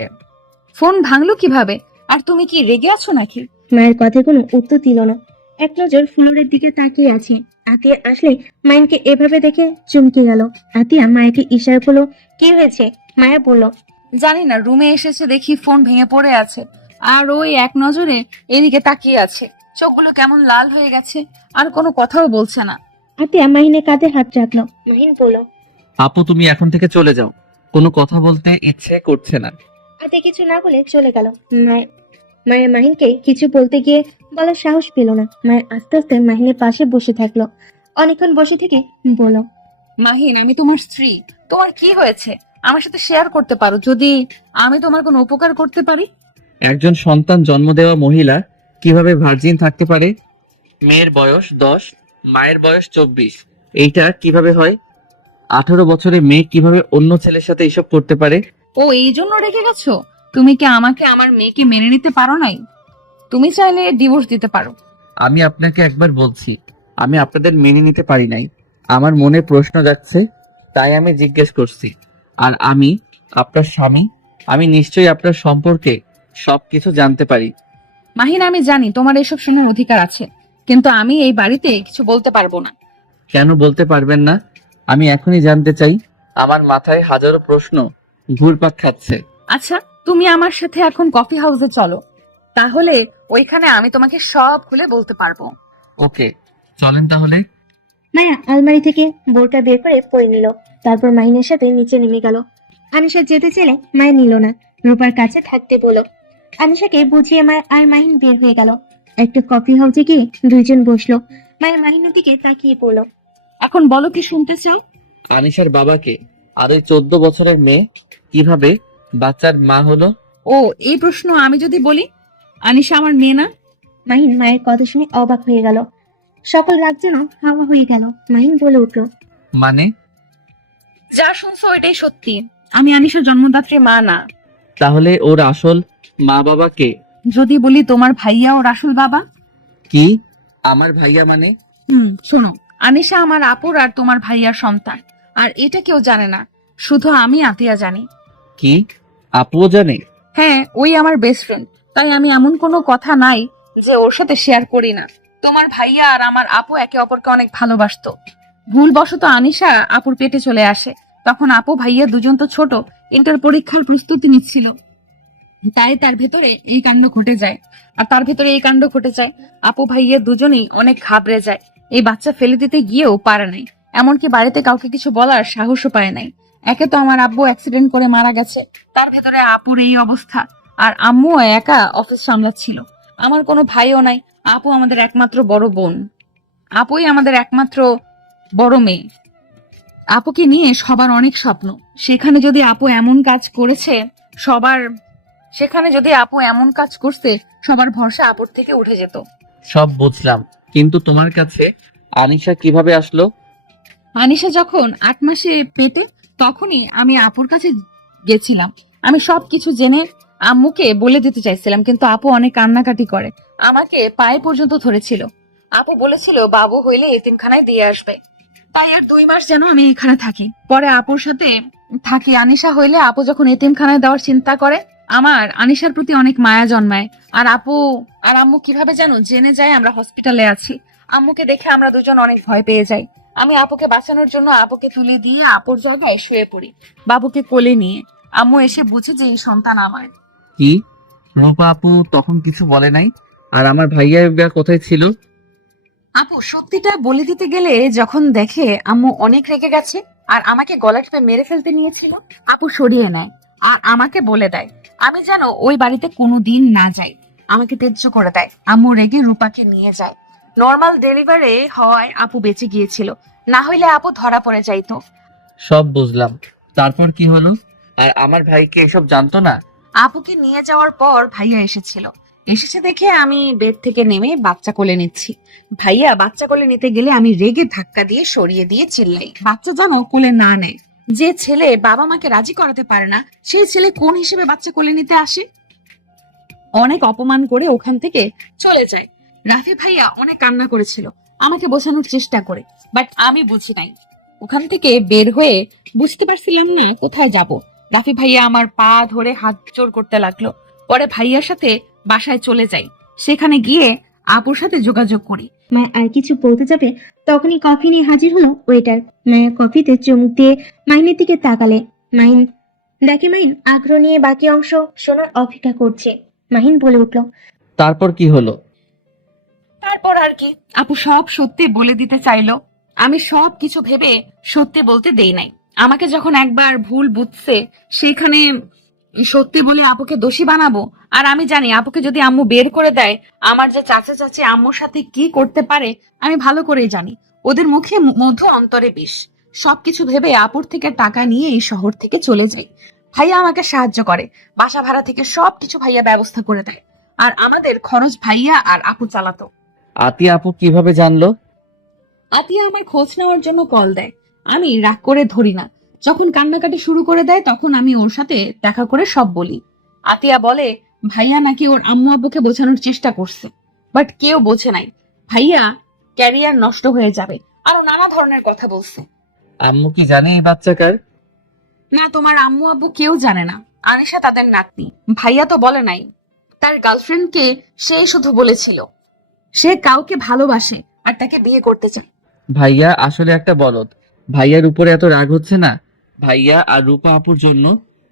ফোন ভাঙলো কিভাবে? আর তুমি কি রেগে আছো নাকি? মায়ের কথায় কোনো উত্তর দিল না। এক নজর ফ্লোরের দিকে তাকিয়ে আছে। আতিয়া আসলে মাইনকে এভাবে দেখে চমকে গেল। আতিয়া মায়াকে ইশারা করলো, কি হয়েছে? মায়া বলল, জানি না, রুমে এসেছে দেখি ফোন ভেঙে পড়ে আছে, আর ওই এক নজরে এদিকে তাকিয়ে আছে। চোখগুলো কেমন লাল হয়ে গেছে, আর কোনো কথাও বলছে না। আতিয়া মাহিনের কাঁধে হাত রাখলো। মাহিন বলল, আপু, তুমি এখন থেকে চলে যাও, কোনো কথা বলতে ইচ্ছে করছে না। আতিয়া কিছু না বলে চলে গেল। মায়া মাহিনকে কিছু বলতে গিয়ে বলার সাহস পেল না। মায়া আস্তে আস্তে মাহিনের পাশে বসে থাকলো। অনেকক্ষণ বসে থেকে বলল, মাহিন, আমি তোমার স্ত্রী, তোমার কি হয়েছে আমার সাথে শেয়ার করতে পারো, যদি আমি তোমার কোনো উপকার করতে পারি। একজন সন্তান জন্ম দেওয়া মহিলা কিভাবে ভার্জিন থাকতে পারে? মেয়ের বয়স 10, মায়ের বয়স 24। এইটা কিভাবে হয়? 18 বছরে মেয়ে কিভাবে অন্য ছেলের সাথে এসব করতে পারে? ও, এই জন্য রেখে গেছো? তুমি কি আমাকে আমার মেয়েকে মেনে নিতে পারো নাই? তুমি চাইলে ডিভোর্স দিতে পারো। আমি আপনাকে একবার বলছি, আমি আপনাদের মেনে নিতে পারি নাই। আমার মনে প্রশ্ন যাচ্ছে, তাই আমি জিজ্ঞেস করছি। আর আমি আপনার স্বামী, আমি নিশ্চয়ই আপনার সম্পর্কে সবকিছু জানতে পারি। মাহিন, আমি জানি তোমার এসব শোনার অধিকার আছে, কিন্তু আমি এই বাড়িতে কিছু বলতে পারবো না। কেন বলতে পারবেন না? আমি এখনই জানতে চাই। আমার মাথায় হাজারো প্রশ্ন ঘুরপাক খাচ্ছে। আচ্ছা, তুমি আমার সাথে এখন কফি হাউসে চলো, তাহলে ওইখানে আমি তোমাকে সব খুলে বলতে পারবো। ওকে, চলেন তাহলে। মায়া আলমারি থেকে বোরকা বের করে পরে নিল, তারপর মাহিনের সাথে নিচে নেমে গেল। আনিশা যেতে চাইলে মায়া নিল না, রূপার কাছে থাকতে বলল। আনিশাকে বুঝিয়ে মায়া আর মাহিন বের হয়ে গেল। একটা কফি হাউসে গিয়ে দুইজন বসলো। মায়া মাহিনের দিকে তাকিয়ে পড়ল। এখন বলো কি শুনতে চাও? আনিশার বাবাকে আর ওই 14 বছরের মেয়ে কিভাবে বাচ্চার মা হলো? ও, এই প্রশ্ন আমি যদি বলি আনিশা আমার মেয়ে না? মাহিন মায়ের কথা শুনে অবাক হয়ে গেল। সকল রাগ যেন হাওয়া হয়ে গেল। মাহিন বলে উঠল, মানে? যা শুনছো এটাই সত্যি। আমি আনিশার জন্মদাত্রী মা না। তাহলে ওর আসল মা বাবা কে? যদি বলি তোমার ভাইয়া ও রাসুল বাবা। কি? আমার ভাইয়া মানে? শোনো, আনিশা আমার আপুর আর তোমার ভাইয়ার সন্তান, আর এটা কেউ জানে না, শুধু আমি আতিয়া জানি। কি আপুও জানে? হ্যাঁ, ওই আমার বেস্ট ফ্রেন্ড, তাই আমি এমন কোনো কথা নাই যে ওর সাথে শেয়ার করি না। তোমার ভাইয়া আর আমার আপু একে অপরকে অনেক ভালোবাসতো। ভুলবশত আনিশা আপুর পেটে চলে আসে। তখন আপু ভাইয়া দুজন তো ছোট, ইন্টার পরীক্ষার প্রস্তুতি নিচ্ছিল, তাই তার ভেতরে এই কাণ্ড ঘটে যায়। আপু ভাইয়া দুজনেই অনেক ঘাবড়ে যায়। এই বাচ্চা ফেলে দিতে গিয়েও পারে নাই, এমনকি বাড়িতে কাউকে কিছু বলার সাহসও পায় নাই। একে তো আমার আব্বু অ্যাক্সিডেন্ট করে মারা গেছে, তার ভেতরে আপুর এই অবস্থা, আর আম্মু একা অফিস সামলাচ্ছিল। আমার কোনো ভাইও নাই, আপু আমাদের একমাত্র বড় বোন, আপুই আমাদের একমাত্র বড় মেয়ে। আপুকে নিয়ে সবার অনেক স্বপ্ন, সেখানে যদি আপু এমন কাজ করছে সবার ভরসা আপুর থেকে উঠে যেত। সব বুঝলাম, কিন্তু তোমার কাছে আনিশা কিভাবে আসলো? আনিশা যখন 8 মাসে পেটে, তখনই আমি আপুর কাছে গেছিলাম। আমি সবকিছু জেনে আম্মুকে বলে দিতে চাইছিলাম, কিন্তু আপু অনেক কান্নাকাটি করে, আমাকে পায়ে পর্যন্ত ধরেছিল। আপু বলেছিল বাবু হইলে এতিমখানায় দিয়ে আসবে, তাই আর 2 মাস যেন আমি এখানে থাকি। পরে আপুর সাথে থাকি। আনিশা হইলে আপু যখন এতিমখানায় দেওয়ার চিন্তা করে, আমার আনিশার প্রতি অনেক মায়া জন্মায়। আর আপু আর আম্মু কিভাবে যেন জেনে যায় আমরা হসপিটালে আছি। আম্মুকে দেখে আমরা দুজন অনেক ভয় পেয়ে যাই। আমি আপুকে বাঁচানোর জন্য আপুকে তুলে দিয়ে আপুর জায়গায় শুয়ে পড়ি, বাবুকে কোলে নিয়ে। আম্মু এসে বুঝে যে এই সন্তান আমার। কি? রূপা আপু তখন কিছু বলে নাই? আর আমার ভাইয়া কোথায় ছিল? আপু সত্যিটা বলে দিতে গেলে যখন দেখে আম্মু অনেক রেগে গেছে আর আমাকে গলা টিপে মেরে ফেলতে নিয়েছিল, আপু সরিয়ে নেয় আর আমাকে বলে দেয় আমি যেন ওই বাড়িতে কোনোদিন না যাই। আমাকে তেজ্য করে দেয়। আম্মু রেগে রূপাকে নিয়ে যায়। নর্মাল ডেলিভারি হয় আপু বেঁচে গিয়েছিল, না হইলে আপু ধরা পড়ে যাইতো। সব বুঝলাম, তারপর কি হলো? আর আমার ভাইকে এসব জানতো না? আপুকে নিয়ে যাওয়ার পর ভাইয়া এসেছে দেখে আমি বেড থেকে নেমে বাচ্চা কোলে নিচ্ছি। ভাইয়া বাচ্চা কোলে নিতে গেলে আমি রেগে ধাক্কা দিয়ে সরিয়ে দিয়ে চিল্লাই, বাচ্চা যেন কোলে না নেয়। যে ছেলে বাবা মাকে রাজি করাতে পারে না, সেই ছেলে কোন হিসেবে বাচ্চা কোলে নিতে আসে? অনেক অপমান করে ওখান থেকে চলে যায়। রাফি ভাইয়া অনেক কান্না করেছিল আমাকে বোঝানোর চেষ্টা করে, বাট আমি বুঝি নাই। ওখান থেকে বের হয়ে বুঝতে পারছিলাম না কোথায় যাব। রাফি ভাইয়া আমার পা ধরে হাত জোর করতে লাগলো। পরে ভাইয়ার সাথে বাসায় চলে যাই, সেখানে গিয়ে আপুর সাথে যোগাযোগ করি। মায়া আর কিছু বলতে যাবে, তখনই কফি নিয়ে হাজির হলো ওয়েটার। মায়া কফিতে চুমুক দিয়ে মাহিনের দিকে তাকালে। মাহিন দেখে মাহিন আগ্রহ নিয়ে বাকি অংশ শোনার অপেক্ষা করছে। মাহিন বলে উঠল, তারপর কি হলো? তারপর আর কি, আপু সব সত্যি বলে দিতে চাইলো। আমি সব কিছু ভেবে সত্যি বলতে দেই নাই। আমাকে যখন একবার ভুল বুঝছে, সেখানে সত্যি বলে আপুকে দোষী বানাবো। আর আমি জানি আপুকে যদি আম্মু বের করে দেয়, আমার যে চাচা চাচি আম্মুর সাথে কি করতে পারে আমি ভালো করেই জানি। ওদের মুখে মধু, অন্তরে বিষ। সবকিছু ভেবে আপুর থেকে টাকা নিয়ে এই শহর থেকে চলে যাই। ভাইয়া আমাকে সাহায্য করে, বাসা ভাড়া থেকে সবকিছু ভাইয়া ব্যবস্থা করে দেয়, আর আমাদের খরচ ভাইয়া আর আপু চালাতো। আতিয়া আপু কিভাবে জানলো? আতিয়া আমার খোঁজ নেওয়ার জন্য কল দেয়, আমি রাগ করে ধরি না। যখন কান্নাকাটি শুরু করে দেয় তখন আমি ওর সাথে দেখা করে সব বলি। আতিয়া বলে ভাইয়া নাকি ওর আম্মু আব্বুকে বোঝানোর চেষ্টা করছে, বাট কেউ বোঝে নাই। ভাইয়া ক্যারিয়ার নষ্ট হয়ে যাবে, আর নানা ধরনের কথা বলছে। আম্মু কি জানে এই বাচ্চা কার? না, তোমার আম্মু আব্বু কেউ জানে না। আনিশা তাদের নাতনি। ভাইয়া তো বলে নাই। তার গার্লফ্রেন্ডকে সেই শুধু বলেছিল সে কাউকে ভালোবাসে আর তাকে বিয়ে করতে চায়। ভাইয়া আসলে একটা বলদ। ভাইয়ার উপরে এত রাগ হচ্ছে না ভাইয়া আর রূপা আপুর জন্য।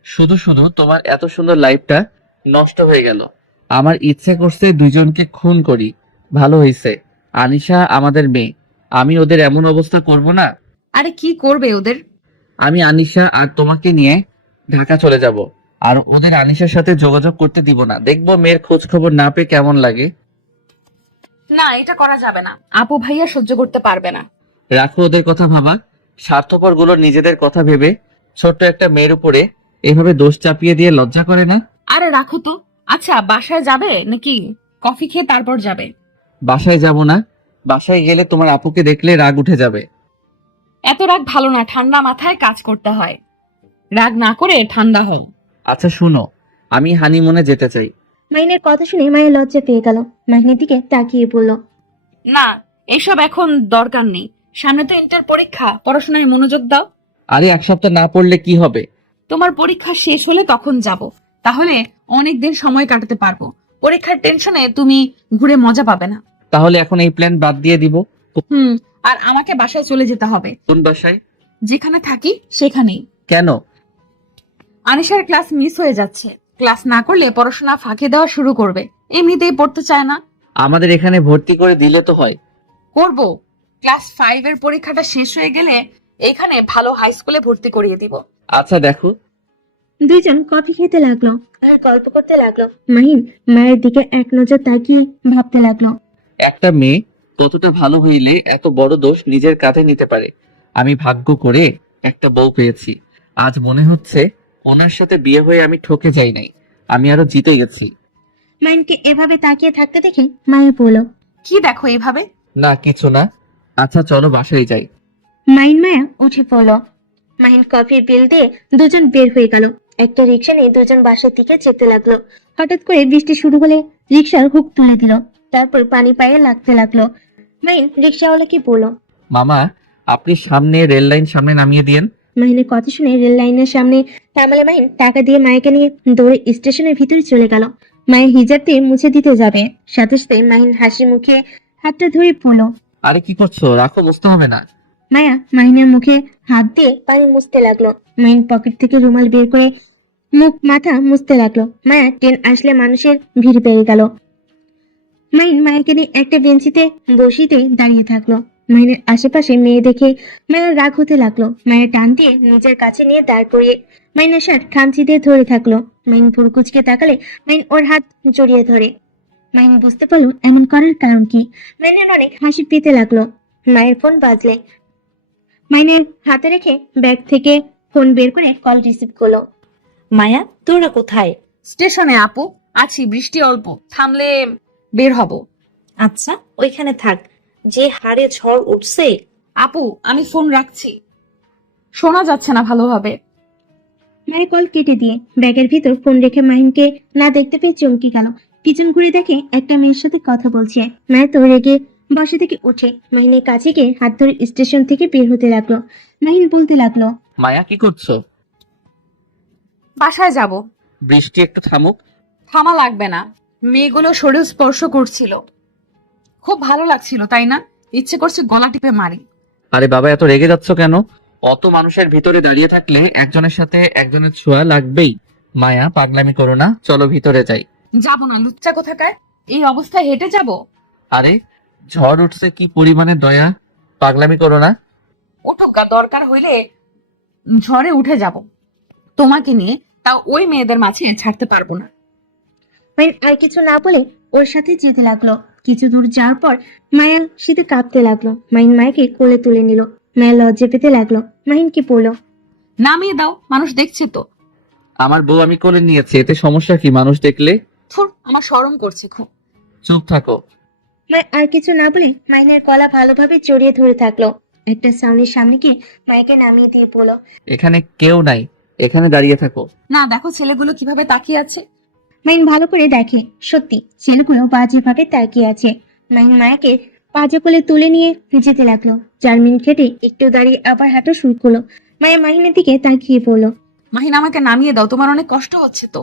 শুধু শুধু তোমার এত সুন্দর লাইফটা নষ্ট হয়ে গেল। আমার ইচ্ছে করছে দুইজনকে খুন করি। ভালো হয়েছে, আনিশা আমাদের মেয়ে, আমি ওদের এমন অবস্থা করব না। আরে কি করবে ওদের? আমি আনিশা আর তোমাকে নিয়ে ঢাকা চলে যাব, আর ওদের আনিশার সাথে যোগাযোগ করতে দিব না। দেখবো মেয়ের খোঁজ খবর না পেয়ে কেমন লাগে। না, এটা করা যাবে না। আপু ভাইয়া সহ্য করতে পারবে না। রাখো ওদের কথা ভাবা। স্বার্থপর গুলো নিজেদের কথা ভেবে ছোট্ট একটা মেয়ের উপরে এভাবে দোষ চাপিয়ে দিয়ে লজ্জা করে না। আরে রাখো তো। আচ্ছা, বাসায় যাবে নাকি কফি খেয়ে তারপর যাবে? বাসায় যাব না। বাসায় গেলে তোমার আপুকে দেখলে রাগ উঠে যাবে। এত রাগ ভালো না, ঠান্ডা মাথায় কাজ করতে হয়। রাগ না করে ঠান্ডা হও। আচ্ছা শুনো, আমি হানিমুনে যেতে চাই। মাহিনের কথা শুনে মায়ের লজ্জা পেয়ে গেল। মাহিনের দিকে তাকিয়ে বলল, না, এসব এখন দরকার নেই। সামনে তো ইন্টার পরীক্ষা, পড়াশোনায় মনোযোগ দাও। আরে এক সপ্তাহ না পড়লে কি হবে? তোমার পরীক্ষা শেষ হলে তখন যাব, তাহলে অনেক দিন সময় কাটাতে পারবো। পরীক্ষার টেনশনে তুমি ঘুরে মজা পাবে না। তাহলে এখন এই প্ল্যান বাদ দিয়ে দিব। আর আমাকে বাসায় চলে যেতে হবে। কোন বাসায়? যেখানে থাকি সেখানেই। কেন? আনিশার ক্লাস মিস হয়ে যাচ্ছে। ক্লাস না করলে পড়াশোনা ফাঁকি দেওয়া শুরু করবে। এমনিতেই পড়তে চায় না। আমাদের এখানে ভর্তি করে দিলে তো হয়। করব। ক্লাস 5 এর পরীক্ষাটা শেষ হয়ে গেলে এখানে ভালো হাই স্কুলে ভর্তি করিয়ে দিব। আচ্ছা দেখো। দুইজন কফি খেতে লাগলো আর গল্প করতে লাগলো। মাহিন মায়ের দিকে এক নজর তাকিয়ে ভাবতে লাগলো, একটা মেয়ে কতটা ভালো হইলে এত বড় দোষ নিজের কাঁধে নিতে পারে। আমি ভাগ্য করে একটা বউ পেয়েছি। আজ মনে হচ্ছে ওনার সাথে বিয়ে হয়ে আমি ঠকে যাই নাই, আমি আরো জিতে গেছি। মাহিনকে এভাবে তাকিয়ে থাকতে দেখে মায়ে বলল, কি দেখো এভাবে? না কিছু না। আচ্ছা চলো বাসায় যাই। মাহিন মায়া উঠে পড়ল। মাহিন কফির বিল দিয়ে দুজন বের হয়ে গেল। একটা রিক্সা নিয়ে দুজন বাসার দিকে যেতে লাগলো। হঠাৎ করে বৃষ্টি শুরু হলে রিক্সার হুক তুলে দিল, তারপর পানি পায়ে লাগতে লাগলো। মাহিন রিক্সাওয়ালাকে বলল, মামা, আপনি সামনে রেল লাইন সামনে নামিয়ে দিয়েন। মাহিনের কথা শুনে রেল লাইনের সামনে থামালে মাহিন টাকা দিয়ে মায়েকে নিয়ে দৌড়ে স্টেশনের ভিতরে চলে গেল। মায়ের হিজাব দিয়ে মুছে দিতে যাবে, সাথে সাথে মাহিন হাসি মুখে হাতটা ধরে পড়ল। আরে কি করছো? রাখো, বুঝতে হবে না। মায়া মাহিনের মুখে হাত দিয়ে পানি মুছতে লাগলো। মাহিন পকেট থেকে রুমাল বের করে মুখ মাথা মুছতে লাগলো। মায়া ট্রেন আসলে মানুষের ভিড় পেয়ে গেল। মাহিন মায়াকে নিয়ে একটা বেঞ্চিতে বসিতে দাঁড়িয়ে থাকলো। মাহিনের আশেপাশে মেয়ে দেখে মায়ের রাগ হতে লাগলো। মায়ের টান দিয়ে নিজের কাছে নিয়ে দাঁড় করিয়ে মাহিনের শার্ট খামচি দিয়ে ধরে থাকলো। মাহিন ভুরু কুচকে তাকালে মাহিন ওর হাত জড়িয়ে ধরে। মাহিন বুঝতে পারলো এমন করার কারণ কি। মাহিনের অনেক হাসি পেতে লাগলো। মায়ের ফোন বাজলে মাইনের হাতে রেখে ব্যাগ থেকে ফোন বের করে কল রিসিভ করলো। মায়া, তোরা কোথায়? স্টেশনে আপু। আছি, বৃষ্টি অল্প থামলে বের হব। আচ্ছা, ওইখানে থাক। যে হারে ঝড় উঠছে। আপু, আমি ফোন রাখছি, শোনা যাচ্ছে না ভালোভাবে। মায়ের কল কেটে দিয়ে ব্যাগের ভিতর ফোন রেখে মাহিনকে না দেখতে পেয়ে চমকে গেল। পিছন ঘুরে দেখে একটা মেয়ের সাথে কথা বলছে। মায়া তো রেগে বসে থেকে উঠে মাহিনের কাছে গিয়ে হাত ধরে স্টেশন থেকে বের হতে লাগলো। মাহিন বলতে লাগলো, মায়া কি করছো? বাসায় যাব। বৃষ্টি একটু থামুক। থামা লাগবে না। মেয়েগুলো শরীর স্পর্শ করছিল, খুব ভালো লাগছিল, তাই না? ইচ্ছে করছে গলা টিপে মারি। আরে বাবা, এত রেগে যাচ্ছ কেন? অত মানুষের ভিতরে দাঁড়িয়ে থাকলে একজনের সাথে একজনের ছোঁয়া লাগবেই। মায়া, পাগলামি করো না, চলো ভিতরে যাই। যাব না, লুচ্চা কোথাকার। এই অবস্থায় হেঁটে যাব? আরে ঝড় উঠছে, কি পরিমাণে দয়া, পাগলামি করো না। উঠুক, দরকার হইলে ঝড়ে উঠে যাব তোমাকে নিয়ে, তা ওই মেয়েদের মাঝে ছাড়তে পারবো না। মাহিন আর কিছু না বলে ওর সাথে যেতে লাগলো। কিছু দূর যাওয়ার পর মায়া শীতে কাঁপতে লাগলো। মাহিন মায়াকে কোলে তুলে নিল। মায়া লজ্জা পেতে লাগলো। মাহিনকে বললো, নামিয়ে দাও, মানুষ দেখছে তো। আমার বউ আমি কোলে নিয়েছি, এতে সমস্যা কি মানুষ দেখলে? থুর, আমার শরম করছে খুব। চুপ থাকো। মায়া আর কিছু না বলে মাহিনের গলা ভালোভাবে জড়িয়ে ধরে থাকলো। একটা সাউনির সামনে গিয়ে মায়াকে নামিয়ে দিয়ে বললো, এখানে কেউ নাই, এখানে দাঁড়িয়ে থাকো। না, দেখো ছেলেগুলো কিভাবে তাকিয়ে আছে। মাহিন ভালো করে দেখে, সত্যি ছেলেগুলো বাজেভাবে তাকিয়ে আছে। মাহিন মায়াকে পাজে কোলে তুলে নিয়ে যেতে লাগলো। 4 মিনিট হেঁটে একটু দাঁড়িয়ে আবার হাঁটা শুরু করলো। মায়া মাহিনের দিকে তাকিয়ে বললো, মাহিন, আমাকে নামিয়ে দাও, তোমার অনেক কষ্ট হচ্ছে তো।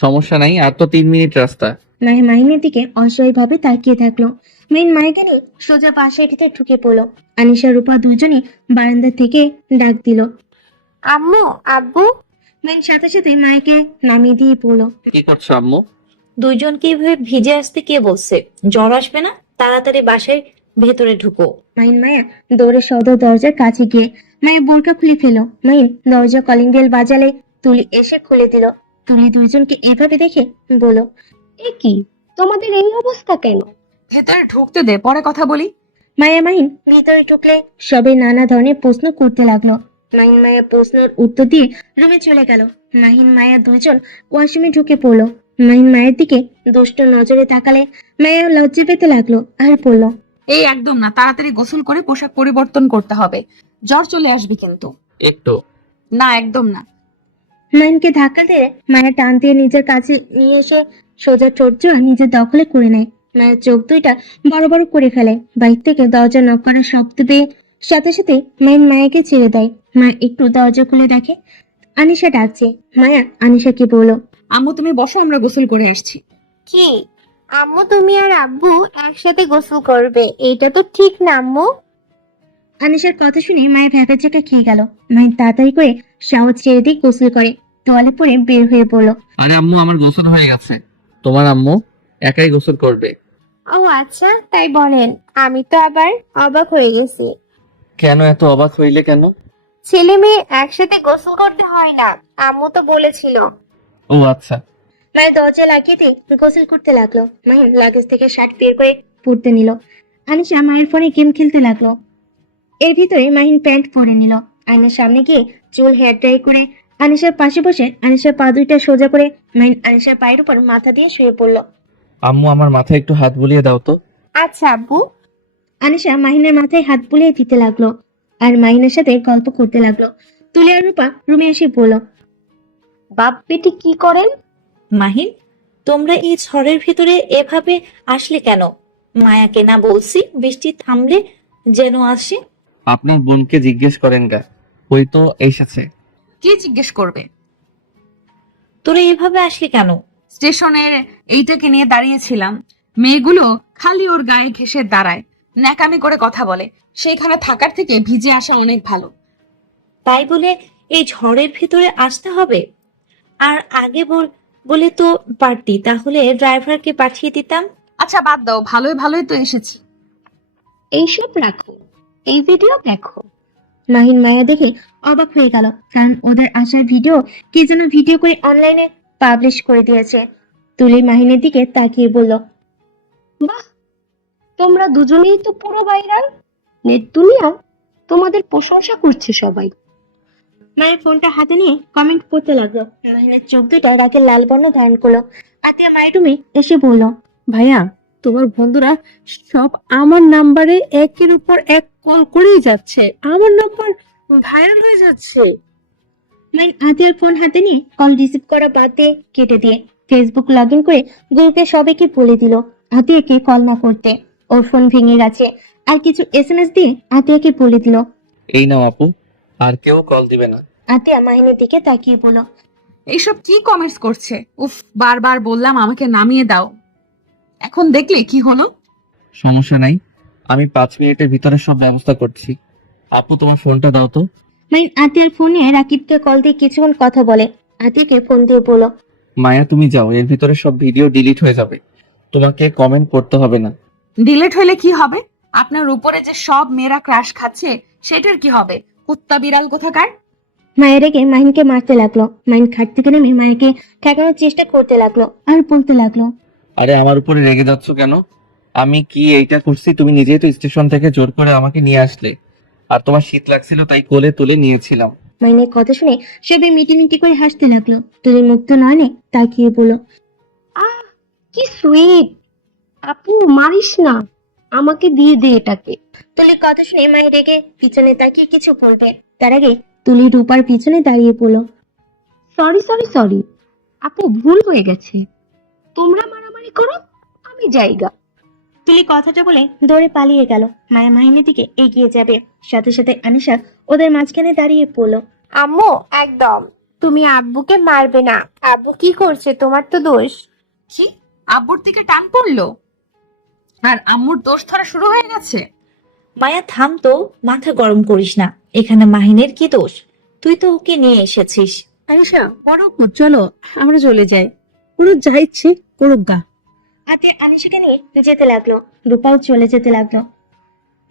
সমস্যা নাই, আর তো 3 মিনিট রাস্তা। মায়া মাহিনের দিকে অসহায় ভাবে তাকিয়ে থাকলো। মাহিন মায়াকে নিয়ে সোজা বাসার ভিতরে ঢুকে পড়লো। আনিশা রূপা দুজনই বারান্দা থেকে ডাক দিল, আম্মু, আব্বু। মাহিন সাথে সাথে মায়াকে নামিয়ে দিয়ে পড়লো, কি করছো আম্মু? দুইজনকে এভাবে ভিজে আসতে কে বলছে? জ্বর আসবে না? তাড়াতাড়ি বাসায় ভেতরে ঢুকো। মাহিন মায়া দৌড়ে সদর দরজার কাছে গিয়ে মায়া বোরকা খুলে ফেল। মাহিন দরজা কলিং বেল বাজালে তুলি এসে খুলে দিল। তুলি দুইজনকে এভাবে দেখে বলল, এ কি, তোমাদের এই অবস্থা কেন? ভেতরে ঢুকতে দে, পরে কথা বলি। মায়া মাহিন ভিতরে ঢুকলে সবাই নানা ধরনের প্রশ্ন করতে লাগলো। মাহিন মায়া প্রশ্নের উত্তর দিয়ে রুমে চলে গেল। মাহিন মায়া দুজন ওয়াশরুমে ঢুকে পড়লো। মাহিন মায়ের দিকে দুষ্ট নজরে তাকালে মায়া লজ্জা পেতে লাগলো আর বলল, এই একদম না, তাড়াতাড়ি গোসল করে পোশাক পরিবর্তন করতে হবে, জ্বর চলে আসবে কিন্তু। একটু না, একদম না। মাহিনকে ধাক্কা দিয়ে মায়া টান দিয়ে নিজের কাছে নিয়ে এসে সোজা ঠোঁট জোড়া নিজের দখলে করে নেয়। মায়ের চোখ দুইটা বড় বড় করে ফেলে। বাইর থেকে দরজা নক করার শব্দ পেয়ে সাথে সাথে মাহিন মায়াকে ছেড়ে দেয়। মা একটু দরজা খুলে দেখে আনিশা ডাকছে। মায়া আনিশাকে বলল, আম্মু তুমি বসো, আমরা গোসল করে আসছি। কি আম্মু, তুমি আর আব্বু একসাথে গোসল করবে? এটা তো ঠিক না আম্মু। আনিশার কথা শুনে মায়ের ভ্যাপের চেকা খেয়ে গেল। মায়ের তাড়াতাড়ি করে সাহস ছেড়ে দিয়ে গোসল করে তোয়ালে পরে বের হয়ে পড়ল। আরে আম্মু, আমার গোসল হয়ে গেছে। তোমার আম্মু একাই গোসল করবে? ও আচ্ছা, তাই বলেন। আমি তো আবার অবাক হয়ে গেছি। কেন এত অবাক হইলে কেন? ছেলে মেয়ে একসাথে গোসল করতে হয় না, আম্মু তো বলেছিল। ও আচ্ছা। মায়ের দরজা লাগিয়ে দিয়ে গোসল করতে লাগলো। মায়ের লাগেজ থেকে শার্ট বের করে পরতে নিল। আনিশা মায়ের ফোনে গেম খেলতে লাগলো। এর ভিতরে মাহিন প্যান্ট পরে নিল। আয়নার সামনে গিয়ে চুল হেয়ার ড্রাই করে আনিশার পাশে বসে আনিশার পা দুইটা সোজা করে মাহিন আনিশার পায়ের উপর মাথা দিয়ে শুয়ে পড়ল। আম্মু, আমার মাথায় একটু হাত বুলিয়ে দাও তো। আচ্ছা আব্বু। আনিশা মাহিনের মাথায় হাত বুলিয়ে দিতে লাগলো আর মাহিনের সাথে গল্প করতে লাগলো। তুলি আর রূপা রুমে এসে বলল, বাপ বেটি কি করেন? মাহিন, তোমরা এই ঝড়ের ভিতরে এভাবে আসলে কেন? মায়াকে না বলছি বৃষ্টি থামলে যেন আসে। আপনার বোনকে জিজ্ঞেস করেন গা, ওই তো এসেছে। কি জিজ্ঞেস করবে? তোরা এভাবে আসলি কেন? স্টেশনের এইটাকে নিয়ে দাঁড়িয়েছিলাম, মেয়েগুলো খালি ওর গায়ে ঘেঁষে দাঁড়ায়, ন্যাকামি করে কথা বলে। সেইখানে থাকার থেকে ভিজে আসা অনেক ভালো। তাই বলে এই ঝড়ের ভিতরে আসতে হবে? আর আগে বলে তো পারতি, তাহলে ড্রাইভারকে পাঠিয়ে দিতাম। আচ্ছা বাদ দাও, ভালোই ভালোই তো এসেছি। এইসব রাখো, এই ভিডিও দেখো। মাহিন মায়া দেখে অবাক হয়ে গেল, কারণ ওদের আসার ভিডিও কি যেন ভিডিও করে অনলাইনে পাবলিশ করে দিয়েছে। তুলি মাহিনের দিকে তাকিয়ে বলল, বাহ, তোমরা দুজনেই তো পুরো ভাইরাল। নেট দুনিয়া তোমাদের প্রশংসা করছে সবাই। মায়ের ফোনটা হাতে নিয়ে কমেন্ট করতে লাগলো। মাহিনের চোখ দুটা রাগের লাল বর্ণ ধারণ করলো। আতিয়া মায়ের রুমে এসে বলল, ভাইয়া, তোমার বন্ধুরা সব আমার নাম্বারে একের উপর এক কল করেই যাচ্ছে, আমার নাম্বার ভাইরাল হয়ে যাচ্ছে। মাহিন আতিয়ার ফোন হাতে নিয়ে কল রিসিভ করা বাদ দিয়ে কেটে দিয়ে ফেসবুক লগ ইন করে গ্রুপে সবাইকে বলে দিল আতিয়াকে কল না করতে। ওর ফোন ভেঙে গেছে। আর কিছু এসএমএস দিয়ে আতিয়াকে বলে দিল। এই নাও আপু, আর কেউ কল দিবে না। আতিয়া মাহিনের দিকে তাকিয়ে বলল, এইসব কি কমেন্টস করছে? উফ, বারবার বললাম আমাকে নামিয়ে দাও, এখন দেখলে কি হলো? সমস্যা নাই, আমি 5 মিনিটের ভিতরে সব ব্যবস্থা করছি। আপু, তোমার ফোনটা দাও তো। মাহিন আতিয়ার ফোনে রাকিবকে কল দিয়ে কিছুক্ষণ কথা বলে। আতিয়াকে ফোন দিয়ে বলল, মায়া, তুমি যাও, এর ভিতরে সব ভিডিও ডিলিট হয়ে যাবে, তোমাকে কমেন্ট করতে হবে না। ডিলেট হলে কি হবে? আপনার উপরে যে সব মেয়েরা ক্রাশ খাচ্ছে, সেটার কি হবে? কুত্তা বিড়াল কোথাকার। মায়ের রেগে মাহিনকে মারতে লাগলো। মাহিন খাট থেকে নেমে মায়েকে ঠেকানোর চেষ্টা করতে লাগলো আর বলতে লাগলো, আরে আমার উপরে রেগে যাচ্ছ কেন? আমি কি এইটা করছি? তুমি নিজেই তো স্টেশন থেকে জোর করে আমাকে নিয়ে আসলে, আর তোমার শীত লাগছিল তাই কোলে তুলে নিয়েছিলাম। মাহিনের কথা শুনে সবাই মিটি করে হাসতে লাগলো। তুলি মুক্ত নয়নে তাকিয়ে বলল, আহ, কি সুইট। আপু মারিস না, আমাকে দিয়ে দে এটাকে। তুলির কথা শুনে মায়ের রেগে পিছনে তাকিয়ে কিছু বলবে, তার আগে তুলি রূপার পিছনে দাঁড়িয়ে পড়লো। সরি আপু, ভুল হয়ে গেছে। তোমরা মারামারি করো, আমি জায়গা। তুলি কথাটা বলে দৌড়ে পালিয়ে গেল। মায়া মাহিনের দিকে এগিয়ে যাবে, সাথে সাথে আনিশা ওদের মাঝখানে দাঁড়িয়ে পড়লো। আম্মু একদম, তুমি আব্বুকে মারবে না। আব্বু কি করছে? তোমার তো দোষ। কি? আব্বুর দিকে টান পড়লো আর আম্মুর দোষ ধরা শুরু হয়ে গেছে? মায়া থাম তো, মাথা গরম করিস না। এখানে মাহিনের কি দোষ? তুই তো ওকে নিয়ে এসেছিস। আনিশা, বড় আপু, চলো আমরা চলে যাই, ওরা যা ইচ্ছে করুক গা। হাতে আনিশাকে নিয়ে যেতে লাগলো। রূপাও চলে যেতে লাগলো।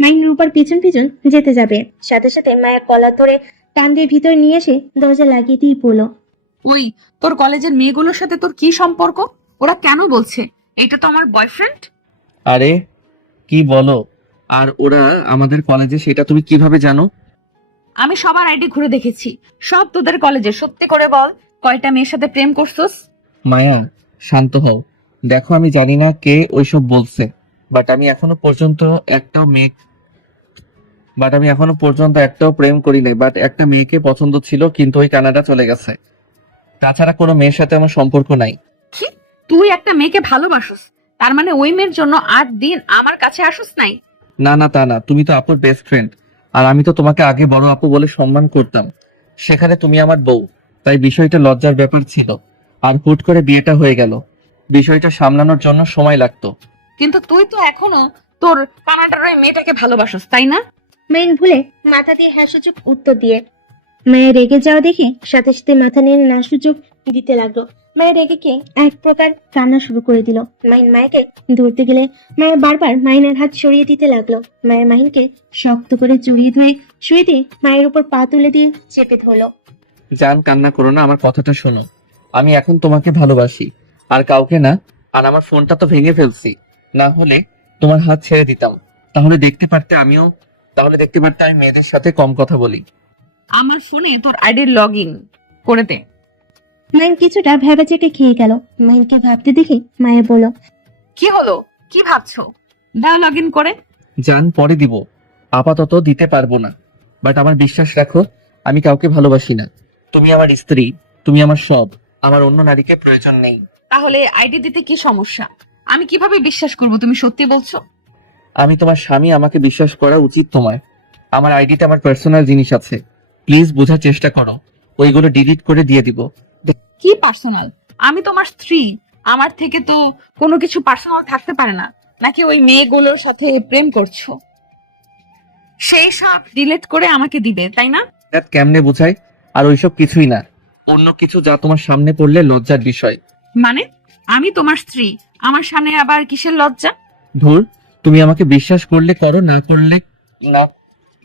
মাইন রূপার পিছন পিছন যেতে যাবে, সাথে সাথে মায়া কলা ধরে টান দিয়ে ভিতরে নিয়ে এসে দরজা লাগিয়ে দিয়ে বলল, ওই, তোর কলেজের মেয়েগুলোর সাথে তোর কি সম্পর্ক? ওরা কেন বলছে এটা তো আমার বয়ফ্রেন্ড? আরে কি বলো? আর ওরা আমাদের কলেজে, সেটা তুমি কিভাবে জানো? আমি সবার আইডি ঘুরে দেখেছি, সব তোদের কলেজে। সত্যি করে বল, কয়টা মেয়ের সাথে প্রেম করছস? মায়া, শান্ত হও। দেখো, আমি জানি না কে ওইসব বলছে, বাট আমি এখনো পর্যন্ত একটাও প্রেম করি নাই। বাট একটা মেয়েকে পছন্দ ছিল, কিন্তু ওই কানাডা চলে গেছে। তাছাড়া কোনো মেয়ের সাথে আমার সম্পর্ক নাই। কি, তুই একটা মেয়েকে ভালোবাসস? তার মানে ওই মেয়ের জন্য 8 দিন আমার কাছে আসস নাই? না না, তা না, তুমি তো আপুর বেস্ট ফ্রেন্ড, আর আমি তো তোমাকে আগে বড় আপু বলে সম্মান করতাম। সেখানে তুমি আমার বউ, তাই বিষয়টা লজ্জার ব্যাপার ছিল। আর হুট করে বিয়েটা হয়ে গেল, বিষয়টা সামলানোর জন্য সময় লাগতো। কিন্তু তুই তো এখনো তোর কানাডার ওই মেয়েটাকে ভালোবাসস, তাই না? মাইন ভুলে মাথা দিয়ে হ্যাঁ সূচক উত্তর দিয়ে মায়ের রেগে যাওয়া দেখে সাথে সাথে মাথা নিয়ে না সূচক দিতে লাগলো। মায়ের রেগে কে এক প্রকার কান্না শুরু করে দিল। মাইন মায়াকে ধরতে গেলে মায়ের বারবার মাইনের হাত সরিয়ে দিতে লাগলো। মায়ের মাহিনকে শক্ত করে জড়িয়ে ধরে শুয়ে দিয়ে মায়ের উপর পা তুলে দিয়ে চেপে ধরলো। জান, কান্না করো না, আমার কথাটা শোনো। আমি এখন তোমাকে ভালোবাসি, আর কাউকে না। আর আমার ফোনটা তো ভেঙে ফেলছি, না হলে তোমার হাত ছেড়ে দিতাম। তাহলে দেখতে পারতে আমি মেয়েদের সাথে কম কথা বলি। আমার ফোনে তোর আইডির লগ ইন করে দে। মাইন কিছুটা ভেবেচেকে খেয়ে গেল। মাইনকে ভাবতে দেখে মায়ের বলল, কি হলো, কি ভাবছো? দাও লগ ইন করে। জান, পরে দিব, আপাতত দিতে পারবো না। বাট আমার বিশ্বাস রাখো, আমি কাউকে ভালোবাসি না। তুমি আমার স্ত্রী, তুমি আমার সব। আমার অন্য নারীকে প্রয়োজন নেই। তাহলে আইডি দিতে কি সমস্যা? আমি কিভাবে বিশ্বাস করব তুমি সত্যি বলছো? আমি তোমার স্বামী, আমাকে বিশ্বাস করা উচিত তোমার। আমার আইডিতে আমার পার্সোনাল জিনিস আছে, প্লিজ বোঝার চেষ্টা করো। ওইগুলো ডিলিট করে দিয়ে দিব। কি পার্সোনাল? আমি তোমার স্ত্রী, আমার থেকে তো কোনো কিছু পার্সোনাল থাকতে পারে না। নাকি ওই মেয়েগুলোর সাথে প্রেম করছো? সেই সব ডিলিট করে আমাকে দিবে, তাই না? দেখ কেমনে বোঝায়। আর ওইসব কিছুই না, অন্য কিছু যা তোমার সামনে পড়লে লজ্জার বিষয়। মানে আমি তোমার স্ত্রী, আমার সামনে আবার কিসের লজ্জা? ধুর, তুমি আমাকে বিশ্বাস করলে করো, না করলে না,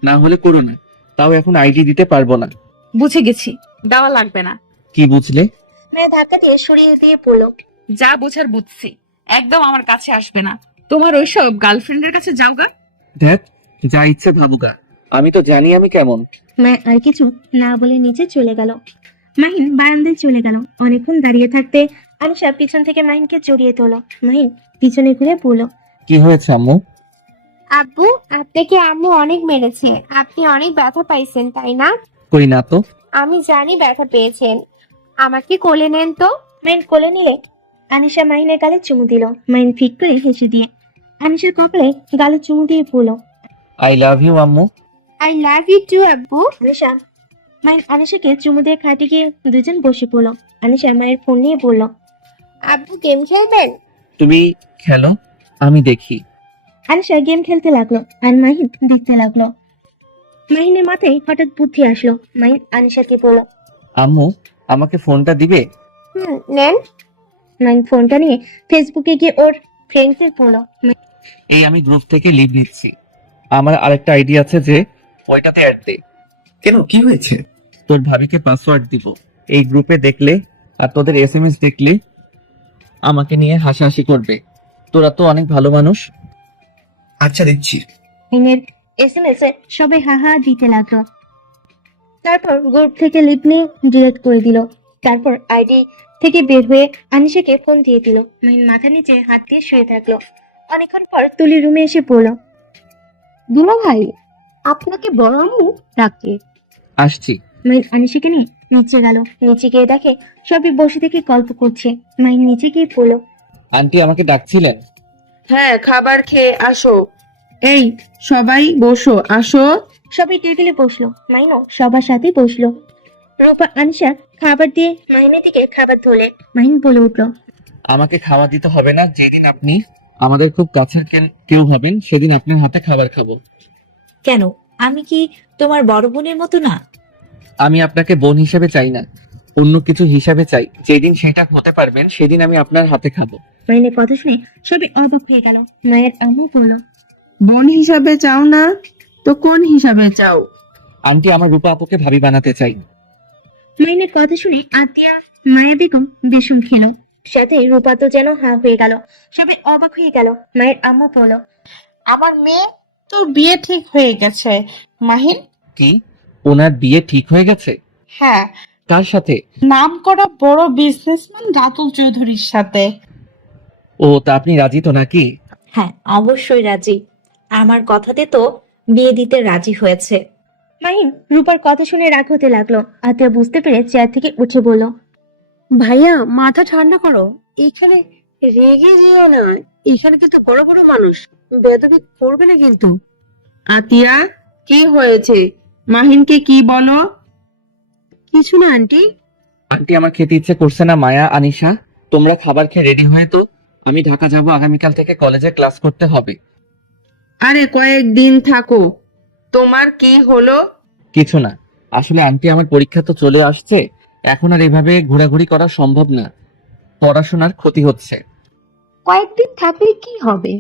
না হলে করো না। তাও এখন আইডি দিতে পারবো না। বুঝে গেছি, দেওয়া লাগবে না। কি বুঝলে? মায়ের ধাক্কা দিয়ে সরিয়ে দিয়ে বলল, যা বোঝার বুঝছি, একদম আমার কাছে আসবে না। তোমার ওইসব গার্লফ্রেন্ডের কাছে যাও গা। দেখ, যা ইচ্ছে ভাবুকা, আমি তো জানি আমি কেমন। মায়া আর কিছু না বলে নিচে চলে গেল। মাহিন বারান্দায় চলে গেল। অনেকক্ষণ দাঁড়িয়ে থাকতে আনিশা পিছন থেকে মাহিনকে জড়িয়ে তোল। মাহিন পিছনে ঘুরে বলল, কি হয়েছে আম্মু? আব্বু, আপনাকে আম্মু অনেক মেরেছে। আপনি অনেক ব্যথা পাইছেন, তাই না? কই না তো। আমি জানি ব্যথা পেয়েছেন। আমাকে কোলে নেন তো। মাহিন কোলে নিলে আনিশা মাহিনের গালে চুমু দিল। মাহিন ফিক করে হেসে দিয়ে আনিশার কপালে গালে চুমু দিয়ে বলল, আই লাভ ইউ আম্মু। আই লাভ ইউ টু আব্বু। মাহিন আনিশাকে চুমু দিয়ে খাটে গিয়ে দুজন বসে পড়লো। আনিশা মায়ের ফোন নিয়ে বলল, আব্বু গেম খেলবেন? তুমি খেলো, আমি দেখি। আনিশা গেম খেলতে লাগলো আর মাহিন দেখতে লাগলো। মাহিনের মাথায় হঠাৎ বুদ্ধি আসলো। মাহিন আনিশাকে বলল, আম্মু, আমাকে ফোনটা দিবে? নেন। মাহিন ফোনটা নিয়ে ফেসবুকে গিয়ে ওর ফ্রেন্ডসদের বলল, এই আমি গ্রুপ থেকে লিভ নিচ্ছি। আমার আরেকটা আইডিয়া আছে, যে ওইটাতে অ্যাড দে। কেন, কি হয়েছে? তোর ভাবিকে পাসওয়ার্ড দিব। এই গ্রুপে দেখলে আর তোদের এসএমএস দেখলে আমাকে নিয়ে হাসাহাসি করবে। তোরা তো অনেক ভালো মানুষ। আচ্ছা, দিচ্ছি। মাহিনের এসএমএস এ সবাই হাহা দিতে লাগলো। তারপর গ্রুপ থেকে লিভ নিয়ে ডিলিট করে দিল। তারপর আইডি থেকে বের হয়ে আনিশাকে ফোন দিয়ে দিল। মাহিন মাথা নিচে হাত দিয়ে শুয়ে থাকলো। অনেকক্ষণ পর তুলি রুমে এসে পড়লো। দুলা ভাই, আপনাকে বড় আম্মু ডাকে। আসছি। মাহিন আনিশাকে নিয়ে নিচে গেল। নিচে গিয়ে দেখে সবাই বসে থেকে গল্প করছে। মাহিন নিচে গিয়ে পড়লো, আন্টি আমাকে ডাকছিলেন? হ্যাঁ, খাবার খেয়ে আসো। এই, সবাই বসো, আসো। সবাই টেবিলে বসলো। মাহিনও সবার সাথে বসলো। রূপা আনিশা খাবার দিয়ে মাহিনের দিকে খাবার ধরলে। মাহিন বলে উঠলো, আমাকে খাওয়া দিতে হবে না। যেদিন আপনি আমাদের খুব কাছের কেউ হবেন, সেদিন আপনার হাতে খাবার খাবো। কেন, আমি কি তোমার বড় বোনের মতো না? আমি আপনাকে বোন হিসেবে চাই না, অন্য কিছু হিসাবে চাই। যেদিন সেটা হতে পারবেন, সেদিন আমি আপনার হাতে খাবো। মাহিনের কথা শুনে সবাই অবাক হয়ে গেল। মায়ের আম্মু বলল, বোন হিসাবে চাও না তো কোন হিসাবে চাও? আন্টি, আমার রূপা আপুকে ভাবি বানাতে চাই। মাইনের কথা শুনে আতিয়া মায়া বেগম বেসম খেলো, সাথে রূপা তো যেন হা হয়ে গেল। সবাই অবাক হয়ে গেল। মায়ের আম্মু বলল, আমার মেয়ে তো বিয়ে ঠিক হয়ে গেছে মাহিন। কি? ওনার বিয়ে ঠিক হয়ে গেছে? হ্যাঁ, কার সাথে? নামকরা বড় বিজনেসম্যান রাতুল চৌধুরীর সাথে। ও, তা আপনি রাজি তো নাকি? হ্যাঁ, অবশ্যই রাজি। আমার কথাতে তো বিয়ে দিতে রাজি হয়েছে। মাহিন রূপার কথা শুনে রাগ হতে লাগলো। আতিয়া বুঝতে পেরে চেয়ার থেকে উঠে বলল, ভাইয়া মাথা ঠান্ডা করো, এখানে রেগে যেও না, এখানে কিন্তু বড় বড় মানুষ, বেয়াদবি করবে না কিন্তু। আতিয়া, কি হয়েছে? মাহিনকে কি বলো? কিছু না আন্টি। আন্টি, আমার খেতে ইচ্ছে করছে না। মায়া, আনিশা, তোমরা খাবার খেয়ে রেডি হয়ে তো, আমি ঢাকা যাব। আগামীকাল থেকে কলেজে ক্লাস করতে হবে। আরে কয়েকদিন থাকো। তোমার কি হলো? কিছু না। আসলে আন্টি, আমার পরীক্ষা তো চলে আসছে, এখন আর এভাবে ঘোরাঘুরি করা সম্ভব না। পড়াশোনার ক্ষতি হচ্ছে। কয়েকদিন থাকলে কি হবে?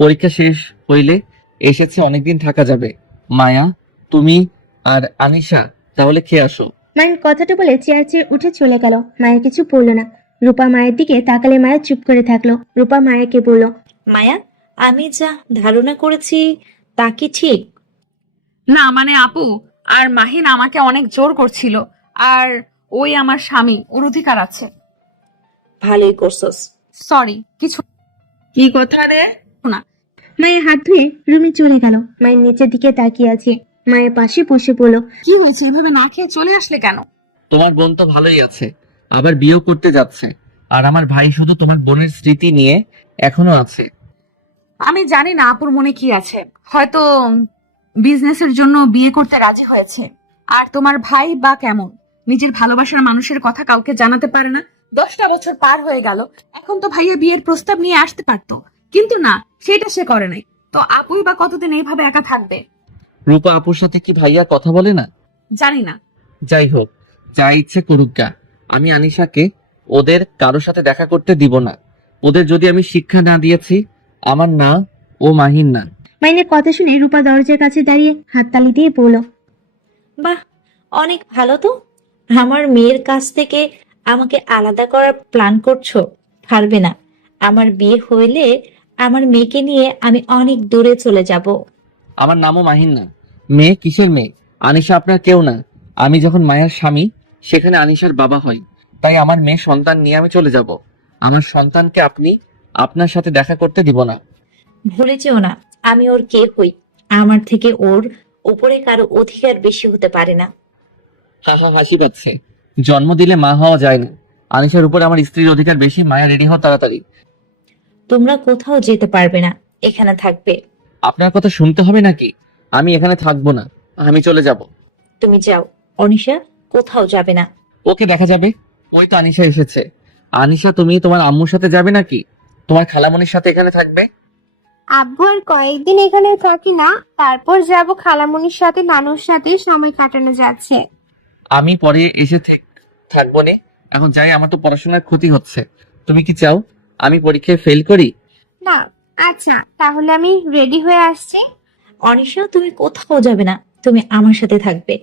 পরীক্ষা শেষ হইলে এসেছে, অনেকদিন থাকা যাবে। মায়া, তুমি আর আনিশা তাহলে খেয়ে আসো। মাহিন কথাটা বলে চেয়ার চেয়ে উঠে চলে গেল। মায়ের কিছু বলল না। রূপা মায়ের দিকে তাকালে মায়া চুপ করে থাকলো। রূপা মায়াকে বলল, মায়া, আমি যা ধারণা করেছি তা কি ঠিক? না মানে আপু, আর মাহিন আমাকে অনেক জোর করছিল। আর ওই আমার স্বামী, ওর অধিকার আছে। ভালোই করছস। সরি, কিছু কি কথা রে? না। মায়ের হাত ধুয়ে রুমে চলে গেল। মায়ের নিচের দিকে তাকিয়ে আছে। মায়ের পাশে বসে বলল, কি হয়েছে, এভাবে না খেয়ে চলে আসলে কেন? তোমার বোন তো ভালোই আছে, আবার বিয়েও করতে যাচ্ছে। আর আমার ভাই শুধু তোমার বোনের স্মৃতি নিয়ে এখনো আছে। আমি জানি না আপুর মনে কি আছে, হয়তো বিজনেসের জন্য বিয়ে করতে রাজি হয়েছে। আর তোমার ভাই বা কেমন, নিজের ভালোবাসার মানুষের কথা কাউকে জানাতে পারে না। 10টা বছর পার হয়ে গেল, এখন তো ভাইয়া বিয়ের প্রস্তাব নিয়ে আসতে পারতো, কিন্তু না, সেটা সে করে নাই। তো আপুই বা কতদিন এইভাবে একা থাকবে? রূপা আপুর সাথে কি ভাইয়া কথা বলে না? জানি না। যাই হোক, যা ইচ্ছে করুক গা, আমি আনিশাকে ওদের কারোর সাথে দেখা করতে দিব না। ওদের যদি আমি শিক্ষা না দিয়েছি, আমার না ও মাহিন না। মাইনের কথা শুনে রূপা দরজার কাছে দাঁড়িয়ে হাততালি দিয়ে বলল, বাহ, অনেক ভালো তো। আমার মেয়ের কাছ থেকে আমাকে আলাদা করার প্ল্যান করছো? পারবে না। আমার বিয়ে হইলে আমার মেয়েকে নিয়ে আমি অনেক দূরে চলে যাব। আমার নামও মাহিন না। মেয়ে কিসের মেয়ে? আনিশা আপনার কেউ না। আমি যখন মায়ের স্বামী, সেখানে আনিশার বাবা হয়। তাই আমার মেয়ে সন্তান নিয়ে আমি চলে যাব। আমার সন্তানকে আপনি আপনার সাথে দেখা করতে দিব না। ভুলে যেও না, আমি ওর কে হই। আমার থেকে ওর উপরে কারো অধিকার বেশি হতে পারে না। হা হা, হাসি পাচ্ছে। জন্ম দিলে মা হওয়া যায় না। আনিশার উপর আমার স্ত্রীর অধিকার বেশি। মায়া, রেডি হও তাড়াতাড়ি। তোমরা কোথাও যেতে পারবে না, এখানে থাকবে। আপনার কথা শুনতে হবে নাকি? আমি এখানে থাকবো না, আমি চলে যাব। তুমি যাও। অনিশা কোথাও যাবে না। ওকে, দেখা যাবে। ওই তো আনিশা এসেছে। আনিশা, তুমি তোমার আম্মুর সাথে যাবে নাকি তোমার খালামণির সাথে এখানে থাকবে? আব্বু আর কয়েকদিন এখানে থাকি না, তারপর যাব খালামণির সাথে, নানুর সাথে সময় কাটানো যাচ্ছে। আমি পরে এসে থাকবো নে। এখন যাই, আমার তো পড়াশোনার ক্ষতি হচ্ছে। তুমি কি চাও আমি পরীক্ষায় ফেল করি? না, আচ্ছা তাহলে আমি রেডি হয়ে আসছি। অনিশা, তুমি কোথাও যাবে না, তুমি আমার সাথে থাকবে।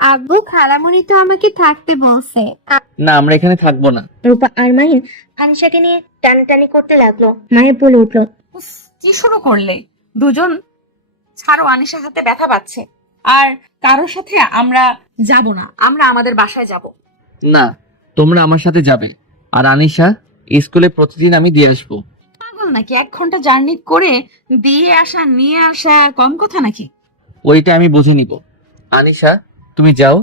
আব্বু, খালামণি তো আমাকে থাকতে বলছে। না, আমরা এখানে থাকবো না। রূপা আর মাহিন আনিশাকে নিয়ে টানাটানি করতে লাগলো। মায়ের বলে উঠলো, উফ, কি শুরু করলে দুজন? ছাড়ো, আনিশা হাতে ব্যথা পাচ্ছে। আর কারোর সাথে আমরা যাব না, আমরা আমাদের বাসায় যাব। না, তোমরা আমার সাথে যাবে। আর আনিশা স্কুলে প্রতিদিন আমি দিয়ে আসবো। পাগল নাকি? 1 ঘন্টা জার্নি করে দিয়ে আসা নিয়ে আসা কম কথা নাকি? ওইটা আমি বুঝে নিব। আনিশা, তুমি যাও,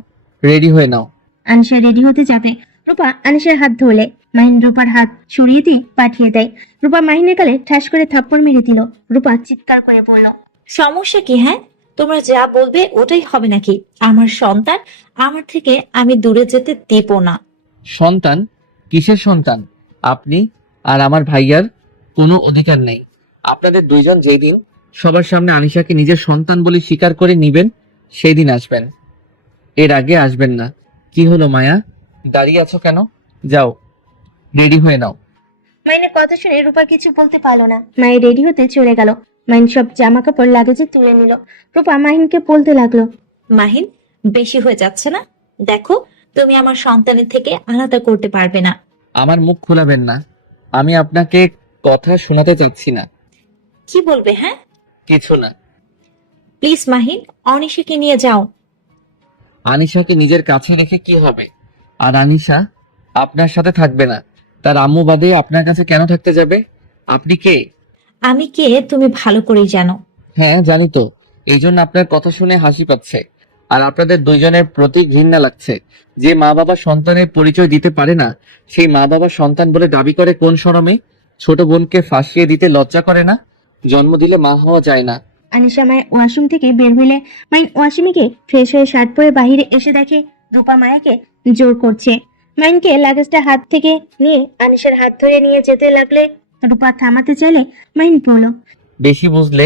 রেডি হয়ে নাও। আনিশা রেডি হতে যাবে। রূপা আনিশার হাত ধরলে মাহিন রূপার হাত সরিয়ে দিয়ে পাঠিয়ে দেয়। রূপা মাহিনের গালে ঠাস করে থাপ্পড় মেরে দিল। রূপা চিৎকার করে বলল, সমস্যা কি? হ্যাঁ, তোমরা যা বলবে ওটাই হবে নাকি? আমার সন্তান, আমার থেকে আমি দূরে যেতে দেব না। সন্তান? কিসের সন্তান? আপনি আর আমার ভাইয়ার কোনো অধিকার নেই। আপনাদের দুইজন যেদিন সবার সামনে আনিশাকে নিজের সন্তান বলে স্বীকার করে নিবেন, সেই দিন আসবেন। এর আগে আসবেন না। কি হলো মায়া, দাঁড়িয়ে আছো কেন? যাও, রেডি হয়ে নাও। মাহিনের কথা শুনে রূপা কিছু বলতে পারলো না। মায়ের রেডি হতে চলে গেল। মাহিন সব জামা কাপড় লাগেজে তুলে নিল। রূপা মাহিনকে বলতে লাগলো, মাহিন, বেশি হয়ে যাচ্ছে না? দেখো, তুমি আমার সন্তানের থেকে আলাদা করতে পারবে না। আমার মুখ খোলাবেন না, আমি আপনাকে কথা শোনাতে চাচ্ছি না। কি বলবে? হ্যাঁ, কিছু না। প্লিজ মাহিন, অনিশাকে নিয়ে যাও। আনিশাকে নিজের কাছে রেখে কি হবে? আর আনিশা আপনার সাথে থাকবে না। তার আম্মু বাদে আপনার কাছে কেন থাকতে যাবে? আপনি কে? আমি কে তুমি ভালো করেই জানো। হ্যাঁ জানি তো, এই জন্য আপনার কথা শুনে হাসি পাচ্ছে। আর আপনাদের দুইজনের প্রতি ঘৃণা লাগছে। যে মা বাবা সন্তানের পরিচয় দিতে পারে না, সেই মা বাবা সন্তান বলে দাবি করে কোন শরমে? ছোট বোনকে ফাঁসিয়ে দিতে লজ্জা করে না? জন্ম দিলে মা হওয়া যায় না। আনিশা মায়ের ওয়াশরুম থেকে বের হইলে মাহিন ওয়াশরুমে গিয়ে ফ্রেশ হয়ে শার্ট পরে বাহিরে এসে দেখে রূপা মায়াকে জোর করছে। মাহিনকে লাগেজটা হাত থেকে নিয়ে আনিশার হাত ধরে নিয়ে যেতে লাগলে রূপা থামাতে চাইলে মাহিন বলল। বেশি বুঝলে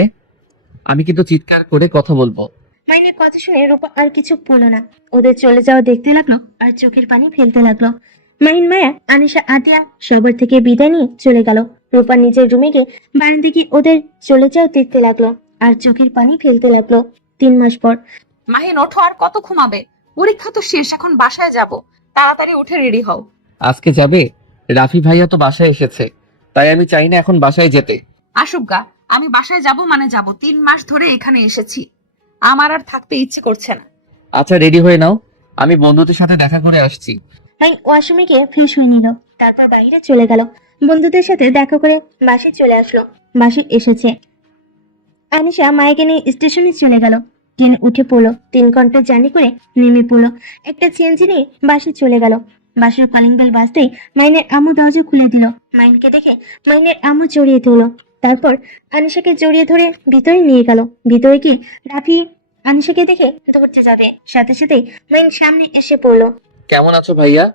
আমি কিন্তু চিৎকার করে কথা বলবো। মাহিনের কথা শুনে রূপা আর কিছু বলল না। ওদের চলে যাওয়া দেখতে লাগলো আর চোখের পানি ফেলতে লাগলো। মাহিন, মায়া, আনিশা, আতিয়া সবার থেকে বিদায় নিয়ে চলে গেল। রূপা নিজের রুমে গিয়ে বারান্দা গিয়ে ওদের চলে যাওয়া দেখতে লাগলো আর চোখের পানি ফেলতে লাগলো। 3 মাস পর। মাহিন, ওঠো, আর কত ঘুমাবে? পরীক্ষা তো শেষ, এখন বাসায় যাব। তাড়াতাড়ি উঠে রেডি হও। আজকে যাবে? রাফি ভাইয়া তো বাসায় এসেছে, তাই আমি চাই না এখন বাসায় যেতে। আসুক গা, আমি বাসায় যাব মানে যাব। 3 মাস ধরে এখানে এসেছি, আমার আর থাকতে ইচ্ছে করছে না। আচ্ছা রেডি হয়ে নাও, আমি বন্ধুদের সাথে দেখা করে আসছি। মাহিন ওয়াশরুমে গিয়ে ফ্রেশ হয়ে নিল, তারপর বাইরে চলে গেল। বন্ধুদের সাথে দেখা করে বাসে চলে আসলো। বাসে এসেছে। আনিশা মায়াকে নিয়ে স্টেশনে চলে গেল। ট্রেনে উঠে পড়লো। 3 ঘন্টা জার্নি করে নেমে পড়লো। একটা সিএনজি নিয়ে বাসে চলে গেল। বাসের কলিং বেল বাজতেই মাইনের আম্মু দরজা খুলে দিল। মাইনকে দেখে মাইনের আম্মু জড়িয়ে ধরলো। তারপর আনিশাকে জড়িয়ে ধরে ভিতরে নিয়ে গেল। ভিতরে গিয়ে রাফি আনিশাকে দেখে ধরতে যাবে, সাথে সাথেই মাইন সামনে এসে পড়লো। কেমন আছো ভাইয়া?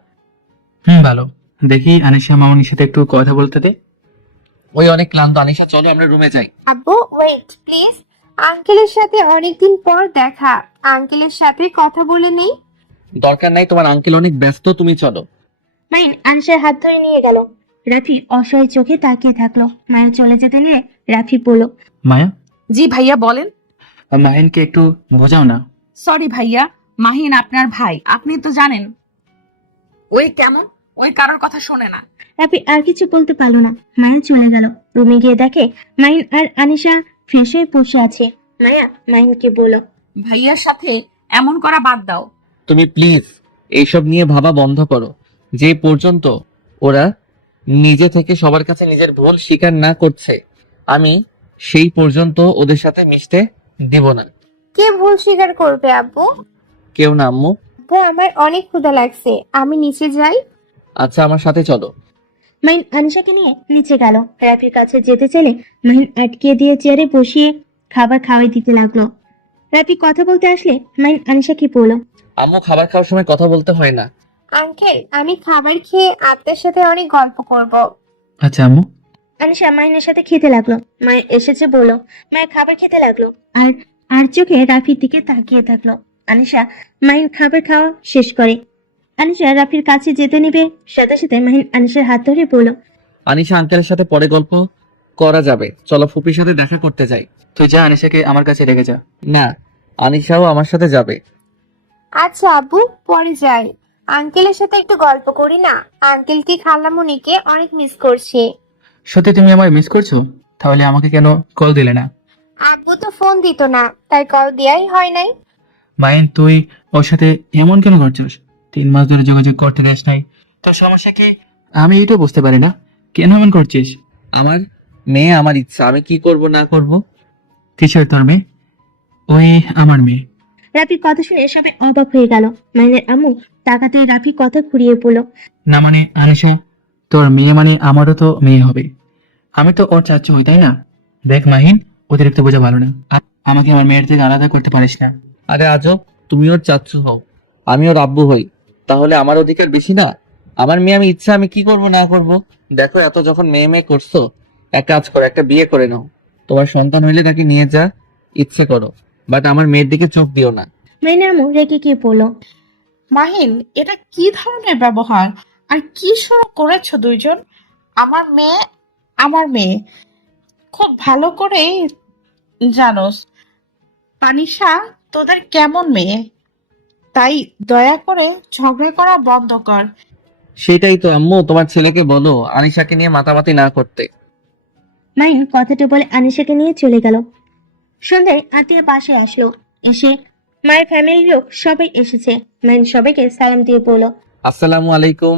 ভালো। দেখি আনিশা মামনির সাথে একটু কথা বলতে দে। ওই অনেক ক্লান্ত। আনিশা চলো আমরা রুমে যাই। আব্বু ওয়েট প্লিজ, আঙ্কেলের সাথে অনেকদিন পর দেখা, আঙ্কেলের সাথে কথা বলে নেই। দরকার নাই, তোমার আঙ্কেল অনেক ব্যস্ত, তুমি চলো। মাইন আনিশার হাত ধরে নিয়ে গেল। রাফি অসহায় চোখে তাকিয়ে থাকলো। মায়ের চলে যেতে নিয়ে রাফি বলল, মায়া, জি ভাইয়া বলেন। মাহিনকে একটু বোঝাও না। সরি ভাইয়া, মাহিন আপনার ভাই, আপনি তো জানেন ওই কেমন, ওই কারোর কথা শোনে না। রাফি আর কিছু বলতে পারলো না। মায়া চলে গেল। রুমে গিয়ে দেখে মাইন আর আনিশা ফ্রেশ হয়ে বসে আছে। মায়া মাইনকে বলল, ভাইয়ার সাথে এমন করা বাদ দাও। তুমি প্লিজ এইসব নিয়ে ভাবা বন্ধ করো। যে পর্যন্ত ওরা নিজে থেকে সবার কাছে নিজের ভুল স্বীকার না করছে, আমি সেই পর্যন্ত ওদের সাথে মিশতে দিব না। কে ভুল স্বীকার করবে আব্বু? কেউ না আম্মু। আব্বু আমার অনেক ক্ষুধা লাগছে, আমি নিচে যাই। আচ্ছা আমার সাথে চলো। মাইন আনিশাকে নিয়ে নিচে গেল। রাফির কাছে যেতে চাইলে মাহিন আটকে দিয়ে চেয়ারে বসিয়ে খাবার খাওয়াই দিতে লাগলো। রাফি কথা বলতে আসলে মাইন আনিশাকে বলল, আম্মু খাবার খাওয়ার সময় কথা বলতে হয় না। আঙ্কেল আমি খাবার খেয়ে আত্মার সাথে অনেক গল্প করব। আচ্ছা আম্মু। আনিশা মাইনের সাথে খেতে লাগলো। মায়া এসেছে বললো। মায়ের খাবার খেতে লাগলো আর আর চোখে রাফির দিকে তাকিয়ে থাকলো। আনিশা মাইন খাবার খাওয়া শেষ করে আনিশা রাফির কাছে যেতে নিবে, সাথে সাথে মাহিন আনিশার হাত ধরে বলল, আনিশা আঙ্কেলের সাথে পরে গল্প করা যাবে, চলো ফুপির সাথে দেখা করতে যাই। তুই যা, আনিশাকে আমার কাছে রেখে যা। না, আনিশাও আমার সাথে যাবে। আচ্ছা আব্বু পরে যাই, আঙ্কেলের সাথে একটু গল্প করি না। আঙ্কেলকে খালামুনিকে অনেক মিস করছি। সত্যি তুমি আমায় মিস করছো? তাহলে আমাকে কেন কল দিলে না? আব্বু তো ফোন দিত না, তাই কল দেয়াই হয় নাই। মাইন, তুই ওর সাথে এমন কেন করছিস? 3 মাস ধরে যোগাযোগ করতে দেস নাই, তোর সমস্যা কি? আমি এটা বুঝতে পারি না, কেন এমন করছিস? আমার মেয়ে, আমার ইচ্ছা, আমি কি করব না করব। কিসের তোর মেয়ে? ওই আমার মেয়ে। রাফির কথা শুনে সবাই অবাক হয়ে গেল। মাইনের আম্মু তাকাতে রাফি কথা ঘুরিয়ে পড়লো। না মানে আনিশা, তোর মেয়ে মানে আমারও তো মেয়ে হবে। আমি তো ওর চাচ্চু হই, তাই না? দেখ মাহিন, অতিরিক্ত বোঝা ভালো না। আমাকে আমার মেয়ের থেকে আলাদা করতে পারিস না। আরে আজব, তুমি ওর চাচ্চু হও, আমি ওর আব্বু হই, তাহলে আমার অধিকার বেশি না? আমার মেয়ে, আমি ইচ্ছা, আমি কি করব না করব। দেখো এত যখন মেয়ে মেয়ে করছো, এক কাজ করো, একটা বিয়ে করে নাও। তোমার সন্তান হইলে তাকে নিয়ে যা ইচ্ছে করো, বাট আমার মেয়ের দিকে চোখ দিও না। মাইনের আম্মু রেগে গিয়ে পড়লো, মাহিন এটা কি ধরনের ব্যবহার আর কি শুরু করেছো দুইজন? আমার মেয়ে খুব ভালো করে জানোস তানিশা তোদের কেমন মেয়ে, তাই দয়া করে ঝগড়া করা বন্ধ কর। সেটাই তো আম্মু, তোমার ছেলেকে বলো আনিশাকে নিয়ে মাতামাতি না করতে। মাইন কথাটা বলে আনিশাকে নিয়ে চলে গেল। সন্ধ্যায় আত্মীয় পাশে আসলো। এসে মায়ের ফ্যামিলির লোক সবাই এসেছে। মাইন সবাইকে সালাম দিয়ে বলল, আসসালামু আলাইকুম,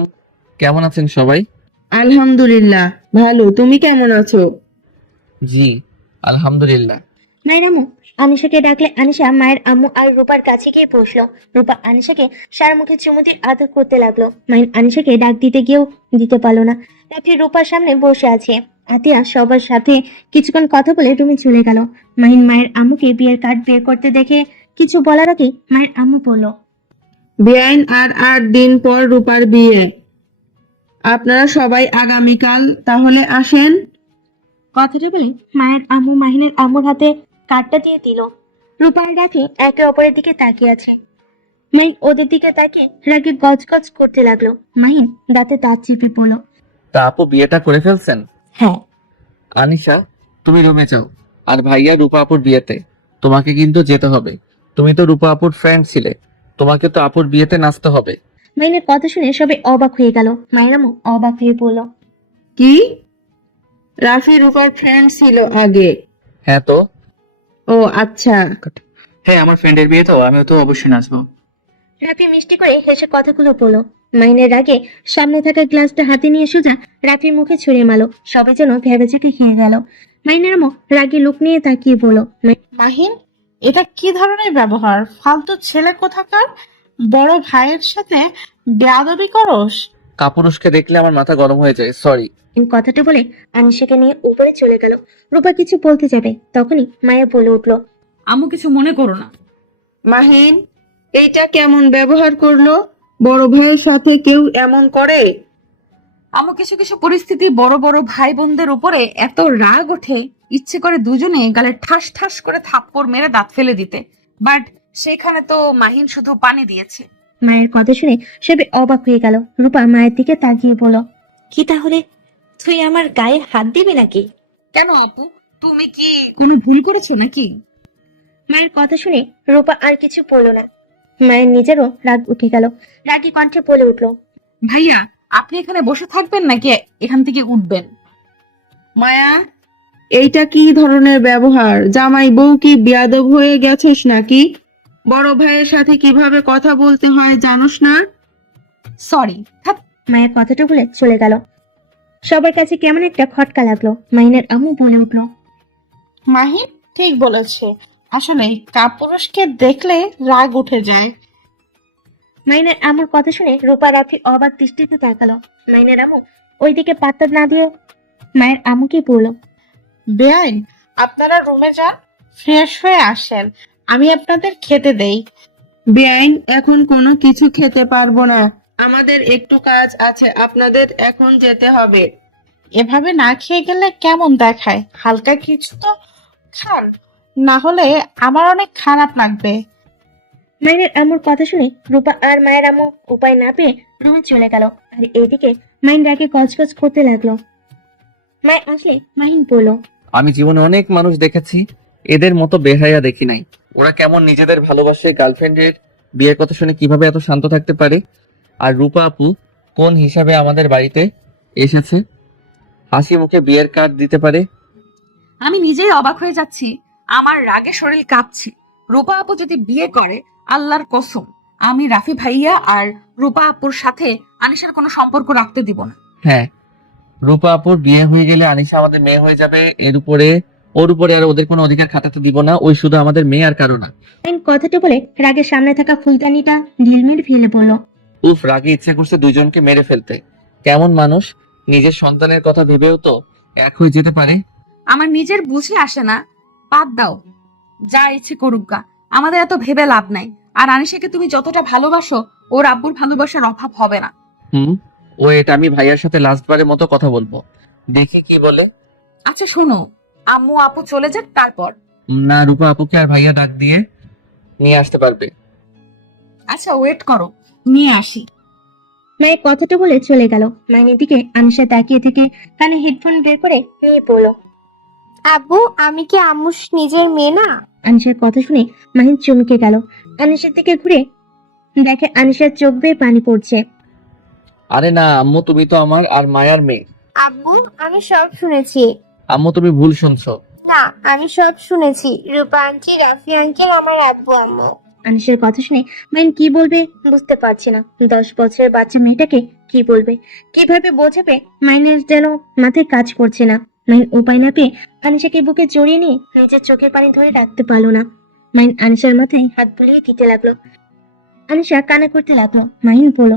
কেমন আছেন সবাই? আলহামদুলিল্লাহ ভালো, তুমি কেমন আছো? জি আলহামদুলিল্লাহ। মায়ের আম্মু আনিশাকে ডাকলে আনিশা মায়ের আম্মু আর রূপার কাছে গিয়ে বসলো। রূপা আনিশাকে সারা মুখে চুমুতির আদর করতে লাগলো। মাইন আনিশাকে ডাক দিতে গিয়েও দিতে পারলো না। রাত্রি রূপার সামনে বসে আছে। আতিয়া সবার সাথে কিছুক্ষণ কথা বলে রুমে চলে গেল। মাহিন মায়ের আম্মুকে বিয়ের কার্ড বের করতে দেখে কিছু বলার আগে মায়ের আম্মু বলল, বেআইন আর 8 দিন পর রূপার বিয়ে, আপনারা সবাই আগামীকাল তাহলে আসেন। কথাটা বলে মায়ের আম্মু মাহিনের আম্মুর হাতে কার্ডটা দিয়ে দিল। রূপা আর রাফি একে অপরের দিকে তাকিয়ে আছে। মাহিন ওদের দিকে তাকিয়ে রাগে গজগজ করতে লাগলো। মাহিন দাঁতে দাঁত চেপে পড়ল, তা আপু বিয়েটা করে ফেলছেন? হ্যাঁ। আনিশা তুমি রুমে যাও, আর ভাইয়া রূপা আপুর বিয়েতে তোমাকে কিন্তু যেতে হবে। তুমি তো রূপা আপুর ফ্রেন্ড ছিলে, তোমাকে তো আপুর বিয়েতে নাচতে হবে। মাহিনের কথা শুনে সবাই অবাক হয়ে গেল। মায়ের আম্মু অবাক হয়ে পড়ল, কি? রাফি রূপার ফ্রেন্ড ছিল আগে? হ্যাঁ তো। ও আচ্ছা। হ্যাঁ, আমার ফ্রেন্ডের বিয়ে তো, আমিও তো অবশ্যই নাচবো। রাফি মিষ্টি করে হেসে কথাগুলো বলল। মাহিনের রাগে সামনে থাকা গ্লাসটা হাতে নিয়ে সোজা রাফির মুখে ছুঁড়ে মারলো। সবাই যেন ভেবেচেকে খেয়ে গেল। মাহিনের আম্মু রাগে লুক নিয়ে তাকিয়ে বলল, মাহিন, এটা কি ধরনের ব্যবহার? ফালতু ছেলে কোথাকার, বড় ভাইয়ের সাথে বেয়াদবি করস? কাপুরুষকে দেখলে আমার মাথা গরম হয়ে যায়, সরি। কথাটা বলে আনিশাকে নিয়ে উপরে চলে গেল। রূপা কিছু বলতে যাবে, তখনই মায়া বলে উঠল, আম্মু কিছু মনে করো না। মাহিন, এইটা কেমন ব্যবহার করলো? বড় ভাইয়ের সাথে কেউ এমন করে? আম্মু কিছু কিছু পরিস্থিতি বড় বড় ভাই বোনদের উপরে এত রাগ ওঠে, ইচ্ছে করে দুজনে গালে ঠাস ঠাস করে থাপ্পড় মেরে দাঁত ফেলে দিতে, বাট সেখানে তো মাহিন শুধু পানি দিয়েছে। মায়ের কথা শুনে সবাই অবাক হয়ে গেল। রূপা মায়ের দিকে তাকিয়ে বলল, কি তাহলে তুই আমার গায়ে হাত দিবি নাকি? কেন আপু, তুমি কি কোনো ভুল করেছো নাকি? মায়ের কথা শুনে রূপা আর কিছু বলল না। মায়ের নিজেরও রাগ উঠে গেল। রাগী কণ্ঠে বলে উঠল, ভাইয়া আপনি এখানে বসে থাকবেন নাকি এখান থেকে উঠবেন? মায়া, এইটা কি ধরনের ব্যবহার? জামাই বউ কি বেয়াদব হয়ে গেছিস নাকি? বড় ভাইয়ের সাথে কিভাবে কথা বলতে হয় জানোস না? সরি। মায়ের কথাটা বলে চলে গেল। সবার কাছে কেমন একটা খটকা লাগলো। মাহিনের আম্মু বলে উঠল, মাহিন ঠিক বলেছে, আসলে কাপুরুষকে দেখলে রাগ উঠে যায়। মাইনের আম্মুর কথা শুনে রূপা রাফি অবাক দৃষ্টিতে তাকালো। মাইনের আম্মু ওইদিকে পাত্তা না দিয়ে মায়ের আম্মুকে বলল, বেআইন, আপনারা রুমে যান, ফ্রেশ হয়ে আসেন, আমি আপনাদের খেতে দেই। বেআইন, এখন কোনো কিছু খেতে পারবো না, আমাদের একটু কাজ আছে, আপনাদের এখন যেতে হবে। এভাবে না খেয়ে গেলে কেমন দেখায়? হালকা কিছু তো খান, না হলে আমার অনেক খারাপ লাগবে। মাইনের আম্মুর কথা শুনে রূপা আর মায়ের আম্মু উপায় না পেয়ে রুমে চলে গেল। আর এইদিকে মাইন রাগে গজগজ করতে লাগলো। মায় আসলে মাহিন বলল, আমি জীবনে অনেক মানুষ দেখেছি, এদের মতো বেহায়া দেখি নাই। ওরা কেমন নিজেদের ভালোবাসে, গার্লফ্রেন্ডের বিয়ের কথা শুনে কিভাবে এত শান্ত থাকতে পারে। আর রূপা আপু কোন হিসাবে আমাদের বাড়িতে এসেছে, হাসি মুখে বিয়ের কার্ড দিতে পারে। আমি নিজেই অবাক হয়ে যাচ্ছি, আমার রাগে শরীর কাঁপছে। রূপা আপু যদি বিয়ে করে, আল্লাহর কসম আমি রাফি ভাইয়া আর রূপা আপুর সাথে আনিশার কোনো সম্পর্ক রাখতে দিব না। হ্যাঁ, রূপা আপুর বিয়ে হয়ে গেলে আনিশা আমাদের মেয়ে হয়ে যাবে, ওর উপরে আর ওদের কোনো অধিকার খাটাতে দিব না। ওই শুধু আমাদের মেয়ে আর কারো না। মাইন কথাটা বলে রাগের সামনে থাকা ফুলদানিটা ঢিলমিল ফেলে বলল, উফ, রাগে ইচ্ছে করছে দুইজনকে মেরে ফেলতে। কেমন মানুষ, নিজের সন্তানের কথা ভেবেও তো এক হয়ে যেতে পারে। আমার নিজের বুঝে আসে না, বাদ দাও, যা ইচ্ছে করুক গা, আমাদের এত ভেবে লাভ নাই। আর আনিশাকে তুমি যতটা ভালোবাসো, ওর আব্বুর ভালোবাসার অভাব হবে না। ওয়েট, আমি ভাইয়ার সাথে লাস্টবারের মতো কথা বলবো, দেখি কি বলে। আচ্ছা শোনো, আম্মু আপু চলে যাক তারপর। না, রূপা আপুকে আর ভাইয়া ডাক দিয়ে নিয়ে আসতে পারবে। আচ্ছা ওয়েট করো, নিয়ে আসি। মায়ের কথাটা বলে চলে গেল। মাইনের দিকে আনিশা তাকিয়ে থেকে কানে হেডফোন বের করে নিয়ে পড়ল। আব্বু আমি কি আম্মুর নিজের মেয়ে না? আনিশার কথা শুনে মাহিন চমকে গেল। আনিশার দিকে ঘুরে দেখে আনিশার চোখ বেয়ে পানি পড়ছে। আরে না আম্মু, তুমি তো আমার আর মায়ার মেয়ে। আব্বু আমি সব শুনেছি। আম্মু তুমি ভুল শুনছো। না আমি সব শুনেছি। রূপা আন্টি, রাফি আঙ্কেল আমার আব্বু আম্মু। আনিশার কথা শুনে মাহিন কি বলবে বুঝতে পারছে না। 10 বছরের বাচ্চা মেয়েটাকে কি বলবে, কিভাবে বোঝাবে, মাহিনের যেন মাথায় কাজ করছে না। মাহিন উপায় না পেয়ে আনিশাকে বুকে জড়িয়ে নিয়ে নিজের চোখের পানি ধরে রাখতে পারলো না। মাহিন আনিশার মাথায় হাত বুলিয়ে দিতে লাগলো। আনিশা কান্না করতে লাগলো। মাহিন বলল,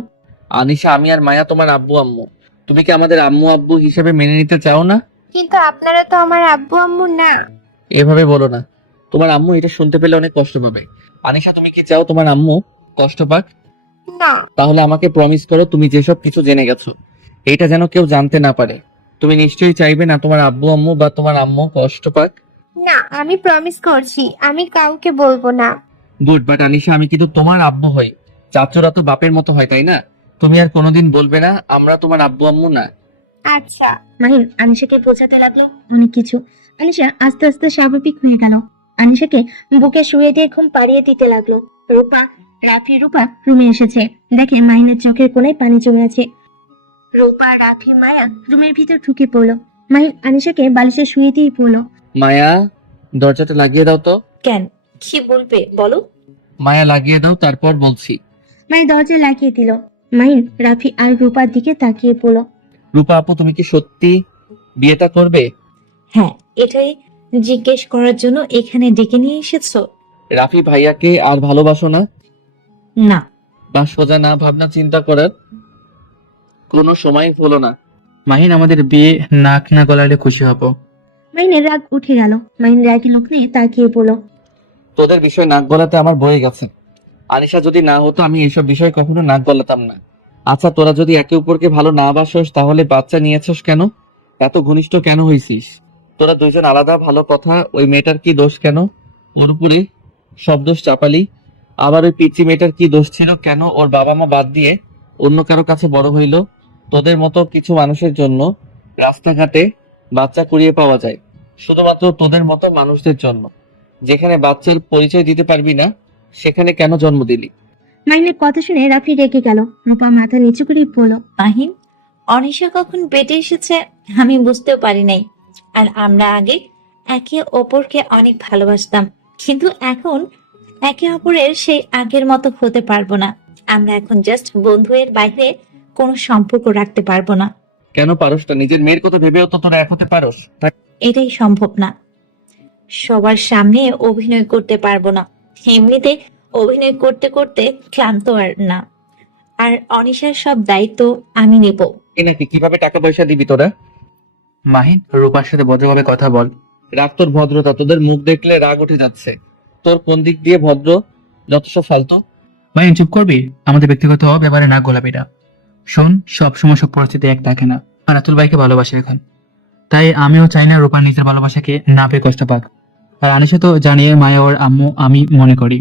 আনিশা, আমি আর মায়া তোমার আব্বু আম্মু। তুমি কি আমাদের আম্মু আব্বু হিসেবে মেনে নিতে চাও না? কিন্তু আপনারা তো আমার আব্বু আম্মু না। এভাবে বলো না, তোমার আম্মু এটা শুনতে পেলে অনেক কষ্ট পাবে। আনিশা, তুমি কি চাও তোমার আম্মু কষ্ট পাক? না। তাহলে আমাকে প্রমিস করো তুমি যেসব কিছু জেনে গেছো এটা যেন কেউ জানতে না পারে। তুমি নিশ্চয়ই চাইবে না তোমার আব্বু আম্মু বা তোমার আম্মু কষ্ট পাক। না আমি প্রমিস করছি আমি কাউকে বলবো না। গুড, বাট আনিশা আমি কিন্তু তোমার আব্বু হই। চাচুরা তো বাপের মতো হয়, তাই না? তুমি আর কোনোদিন বলবে না আমরা তোমার আব্বু আম্মু না। আচ্ছা। মাহিন আনিশাকে বোঝাতে লাগলো অনেক কিছু। আনিশা আস্তে আস্তে স্বাভাবিক হয়ে গেল। আনিশাকে বুকে শুয়ে দিয়ে ঘুম পাড়িয়ে দিতে লাগলো। রূপা রুমে এসেছে। দেখে মাহিনের চোখের কোণায় পানি জমে আছে। রূপা, রাফি, মায়া রুমের ভিতর ঢুকে পড়লো। মাহিন আনিশাকে বালিশে শুয়ে দিয়ে পড়লো। মায়া, দরজাটা লাগিয়ে দাও তো। কেন, কি বলবে বলো? মায়া, লাগিয়ে দাও, তারপর বলছি। মাহি দরজা লাগিয়ে দিল। মাহিন রাফি আর রূপার দিকে তাকিয়ে পড়লো। রূপা আপু, তুমি কি সত্যি বিয়েটা করবে? হ্যাঁ, এটাই জিজ্ঞেস করার জন্য এখানে ডেকে নিয়ে এসেছো? রাফি ভাইয়াকে আর ভালোবাসো না? না। বা সোজা না ভাবনা চিন্তা করার কোনো সময় হলো না? মাহিন, আমাদের বিয়ে নাক না গলালে খুশি হব। মাহিনের রাগ উঠে গেল। মাহিন রাগী লোক নিয়ে তাকিয়ে পড়লো। তোদের বিষয় নাক গলাতে আমার বয়ে গেছে। আনিশা যদি না হতো আমি এইসব বিষয় কখনো নাক গলাতাম না। আচ্ছা, তোরা যদি একে অপরকে ভালো না বাসোস তাহলে বাচ্চা নিয়েছস কেন? এত ঘনিষ্ঠ কেন হইছিস? তোরা দুইজন আলাদা, ভালো কথা। ওই মেয়েটার কি দোষ কেন? ওর উপরে সব দোষ চাপালি। আবার ওই পিচি মেয়েটার কি দোষ ছিল? কেন ওর বাবা মা বাদ দিয়ে অন্য কারো কাছে বড় হইলো? তোদের মতো কিছু মানুষের জন্য রাস্তাঘাটে বাচ্চা কুড়িয়ে পাওয়া যায়, শুধুমাত্র তোদের মতো মানুষদের জন্য। যেখানে বাচ্চার পরিচয় দিতে পারবি না সেখানে কেন জন্ম দিলি? মাহিনের কথা শুনে রাফি রেগে গেল। রূপা মাথা নিচু করে পড়লো। মাহিন, অনিশা কখন পেটে এসেছে আমি বুঝতেও পারি নাই। আর আমরা আগে একে অপরকে অনেক ভালোবাসতাম, কিন্তু এখন একে অপরের সেই আগের মতো হতে পারবো না। আমরা এখন জাস্ট বন্ধু, এর বাইরে কোনো সম্পর্ক রাখতে পারবো না। কেন পারস না? নিজের মেয়ের কথা ভেবেও তো তোরা এক হতে পারস। এটাই সম্ভব না। সবার সামনে অভিনয় করতে পারবো না। এমনিতে অভিনয় করতে করতে ক্লান্ত আর না। আর অনিশার সব দায়িত্ব আমি নেব। এ নাকি কিভাবে টাকা পয়সা দিবি তোরা? মাহিন, রূপার সাথে ভদ্রভাবে কথা বল। রাগ তোর ভদ্রতা, তোদের মুখ দেখলে রাগ উঠে যাচ্ছে। তোর কোন দিক দিয়ে ভদ্র? যত সব ফালতু। মাহিন, চুপ করবি? আমাদের ব্যক্তিগত ব্যাপারে নাক গলাবি না। শোন, সব সময় সব পরিস্থিতি এক থাকে না। আর রাতুল ভাইকে ভালোবাসে এখন, তাই আমিও চাই না রূপা নিজের ভালোবাসাকে না পেয়ে কষ্ট পাক। আর আনিশা তো জানিয়ে মায়া ওর আম্মু, আমি মনে করি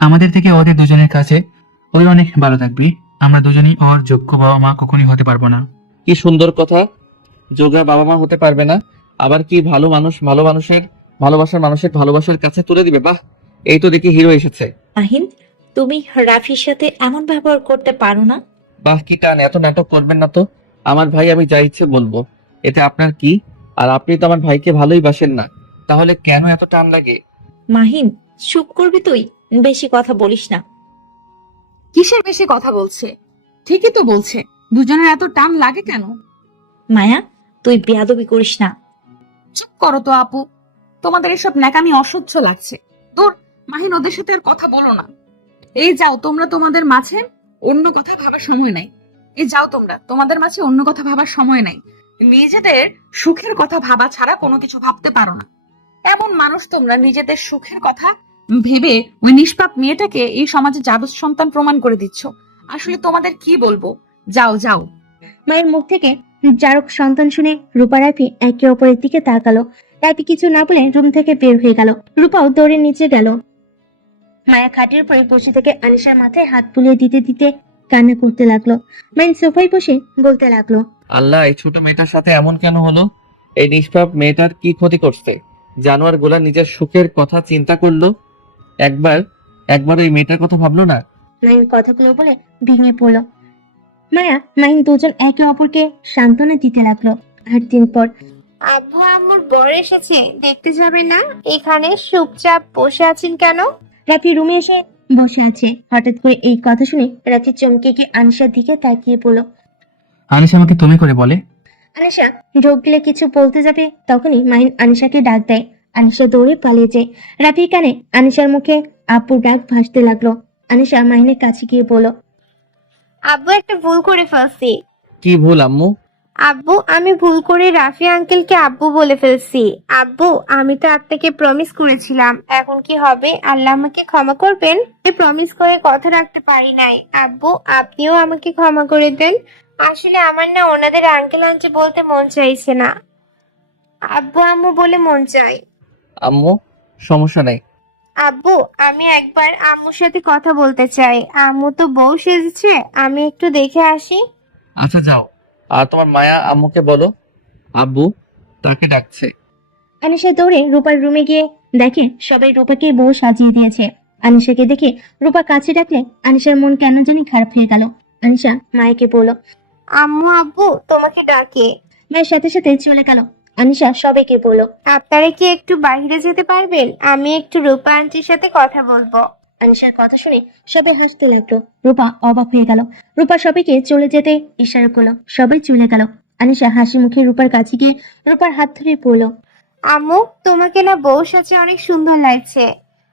আমাদের থেকে ওদের দুজনের কাছে ওই অনেক ভালো থাকবি। আমরা দুজনেই ওর যোগ্য বাবা মা কখনই হতে পারবো না। কি সুন্দর কথা! যোগা বাবা মা হতে পারবে না, আবার কি ভালো মানুষ ভালো মানুষের ভালোবাসার মানুষের ভালোবাসার কাছে তুলে দিবে। বাহ, এই তো দেখি হিরো এসেছে। মাহিন, তুমি রাফির সাথে এমন ব্যবহার করতে পারো না। বাহ, কি টান! এত নাটক করবেন না তো। আমার ভাই, আমি যা ইচ্ছে বলবো, এতে আপনার কি? আর আপনি তো আমার ভাইকে ভালোই বাসেন না, তাহলে কেন এত টান লাগে? মাহিন, চুপ করবি তুই? বেশি কথা বলিস না। কিসের বেশি কথা বলছে? ঠিকই তো বলছে, দুজনের এত টান লাগে কেন? মায়া, তুই বেয়াদবি করিস না। চুপ করো তো আপু, তোমাদের এসব ন্যাকামি অসহ্য লাগছে। দূর, মাহিন ওদের সাথে আর কথা বলো না। এই যাও তোমরা, তোমাদের মাঝে অন্য কথা ভাবার সময় নাই। এই যাও তোমরা, তোমাদের মাঝে অন্য কথা ভাবার সময় নাই। নিজেদের সুখের কথা ভাবা ছাড়া কোনো কিছু ভাবতে পারো না। এমন মানুষ তোমরা, নিজেদের সুখের কথা ভেবে ওই নিষ্পাপ মেয়েটাকে এই সমাজে জাদুর সন্তান প্রমাণ করে দিচ্ছ। আসলে তোমাদের কি বলবো, যাও যাও। মায়ের মুখ থেকে জারক সন্তান শুনে রূপা রাফি একে অপরের দিকে তাকালো। রাফি কিছু না বলে রুম থেকে বের হয়ে গেল। রূপাও দৌড়ে নিচে গেল। মায়া খাটের উপরে বসে থেকে আনিশার মাথায় হাত বুলিয়ে দিতে দিতে কান্না করতে লাগলো। মাইন সোফায় বসে বলতে লাগলো, আল্লাহ, এই ছোট মেয়েটার সাথে এমন কেন হলো? এই নিষ্পাপ মেয়েটার কি ক্ষতি করছে? জানোয়ার গুলা নিজের সুখের কথা চিন্তা করলো, একবার একবার ওই মেয়েটার কথা ভাবলো না। মাহিন কথাগুলো বলে ভেঙে পড়লো। মায়া মাহিন দুজন একে অপরকে সান্ত্বনা দিতে লাগলো। 8 দিন পর আব্বু আম্মুর বর এসেছে, দেখতে যাবে না? এখানে চুপচাপ বসে আছেন কেন? রাফি রুমে এসে বসে আছে। হঠাৎ করে এই কথা শুনে রাফি চমকে গিয়ে আনিশার দিকে তাকিয়ে পড়ল। আনিশা আমাকে তুমি করে বলে। আনিশা ঢোক গিলে কিছু বলতে যাবে, তখনই মাহিন আনিশাকে ডাক দেয়। আনিশা দৌড়ে পালিয়ে যায়। রাফির কানে আনিশার মুখে আপুর ডাক ভাসতে লাগলো। আনিশা মাহিনের কাছে গিয়ে বলল, আব্বু একটা ভুল করে ফেলছি। কি ভুল আম্মু? আব্বু আমি ভুল করে রাফি আঙ্কেলকে আব্বু বলে ফেলছি। আব্বু আমি তো আপনাকে প্রমিস করেছিলাম, এখন কি হবে? আল্লাহ আমাকে ক্ষমা করবেন। প্রমিস করে কথা রাখতে পারি নাই। আব্বু আপনিও আমাকে ক্ষমা করে দেন। আসলে আমার না ওনাদের আঙ্কেল আন্টি বলতে মন চাইছে না, আব্বু আম্মু বলে মন চাই। আম্মু সমস্যা নেই। আব্বু আমি একবার আম্মুর সাথে কথা বলতে চাই। আম্মু তো বউ সেজেছে, আমি একটু দেখে আসি। আচ্ছা যাও, আর তোমার মায়া আম্মুকে বলো আব্বু তাকে ডাকছে। আনিশা দৌড়ে রূপার রুমে গিয়ে দেখে সবাই রূপাকে বউ সাজিয়ে দিয়েছে। আনিশাকে দেখে রূপা কাছে ডাকলে আনিশার মন কেন জানি খারাপ হয়ে গেল। আনিশা মায়েকে বলল, আম্মু আব্বু তোমাকে ডাকে। মায়ের সাথে সাথে চলে গেল। আনিশা সবাইকে বলল, আপনারা কি একটু বাইরে যেতে পারবেন? আমি একটু রূপা আন্টির সাথে কথা বলবো। আনিশার কথা শুনে সবাই হাসতে লাগলো। রূপা অবাক হয়ে গেল। রূপা সবাইকে চলে যেতে ইশারা করলো। সবাই চলে গেল। আনিশা হাসি মুখে রূপার কাছে গিয়ে রূপার হাত ধরে পড়লো। আম্মু তোমাকে না বউ সাজে অনেক সুন্দর লাগছে।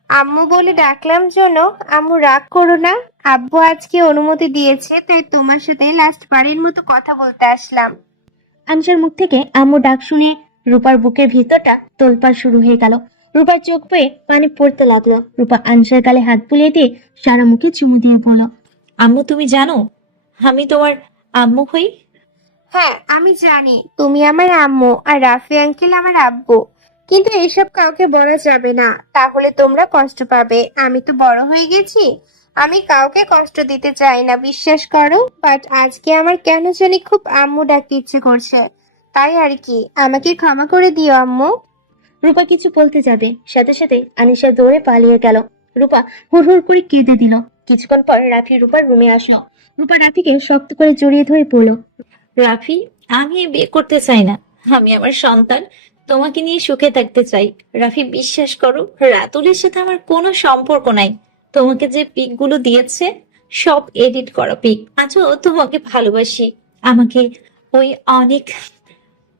আম্মু বলে ডাকলাম জন্য আম্মু রাগ করো না। আব্বু আজকে অনুমতি দিয়েছে, তাই তোমার সাথে লাস্ট বারের মতো কথা বলতে আসলাম। আনিশার মুখ থেকে আম্মু ডাক শুনে রূপার বুকের ভিতরটা তোলপাড় শুরু হয়ে গেল। রূপার চোখ পেয়ে পানি পড়তে লাগলো। রূপা আনিশার গালে হাত বুলিয়ে দিয়ে সারা মুখে চুমু দিয়ে বলল, আম্মু তুমি জানো আমি তোমার আম্মু হই? হ্যাঁ আমি জানি তুমি আমার আম্মু আর রাফি আঙ্কেল আমার আব্বু, কিন্তু এসব কাউকে বলা যাবে না, তাহলে তোমরা কষ্ট পাবে। আমি তো বড় হয়ে গেছি, আমি কাউকে কষ্ট দিতে চাই না, বিশ্বাস করো। বাট আজকে আমার কেন জানি খুব আম্মু ডাকতে ইচ্ছে করছে, তাই আর কি। আমাকে ক্ষমা করে দিও আম্মু। রূপা কিছু বলতে যাবে, সাথে সাথে আনিশা দৌড়ে পালিয়ে গেল। রূপা হুড় করে কেঁদে দিল। কিছুক্ষণ পর রাফি রূপার রুমে আসলো। রূপা রাফিকে শক্ত করে জড়িয়ে ধরে পড়ল, রাফি আমি বিয়ে করতে চাই না। আমি আমার সন্তান তোমাকে নিয়ে সুখে থাকতে চাই। রাফি বিশ্বাস করো রাতুলের সাথে আমার কোনো সম্পর্ক নাই। তোমাকে যে পিক গুলো দিয়েছে সব এডিট করা পিক। আজও তোমাকে ভালোবাসি। আমাকে ওই অনেক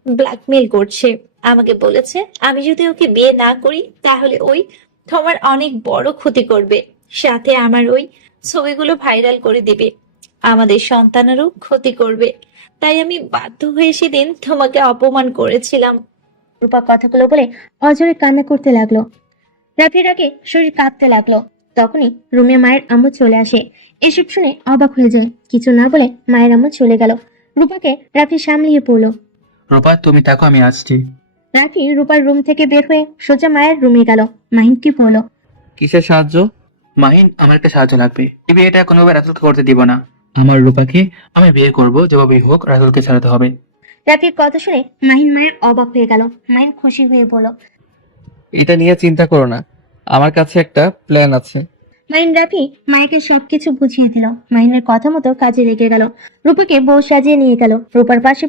ব্ল্যাকমেল করছে। আমাকে বলেছে আমি যদি ওকে বিয়ে না করি তাহলে ওই তোমার অনেক বড় ক্ষতি করবে, সাথে আমার ওই ছবিগুলো ভাইরাল করে দিবে, আমাদের সন্তানেরও ক্ষতি করবে। তাই আমি বাধ্য হয়ে সেদিন তোমাকে অপমান করেছিলাম। রূপা কথাগুলো বলে অজরে কান্না করতে লাগলো। রাফির আগে শরীর কাঁপতে লাগলো। তখনই রুমে মায়ের আম্মু চলে আসে। এসব শুনে অবাক হয়ে যায়। কিছু না বলে মায়ের আম্মু চলে গেল। রূপাকে রাফি সামলিয়ে পড়লো। রূপা তুমি থাকো, আমি আসছি। রাফি রূপার রুম থেকে বের হয়ে সোজা মায়ের রুমে গেল। মাহিন কি বললো, কিসের সাহায্য? মাহিন আমার একটা সাহায্য লাগবে। এই বিয়েটা কোনোভাবে রাতুলকে করতে দিব না। আমার রূপাকে আমি বিয়ে করব, যেভাবেই হোক রাতুলকে ছাড়াতে হবে। রাফির কথা শুনে মাহিন মায়ের অবাক হয়ে গেল। মাহিন খুশি হয়ে বলল, এটা নিয়ে চিন্তা করো না, আমার কাছে একটা প্ল্যান আছে। মাহিন রাফি মায়েকে সবকিছু বুঝিয়ে দিল। মাহিনের কথা মতো কাজে লেগে গেল। রূপাকে বউ সাজিয়ে নিয়ে গেল। রূপার পাশে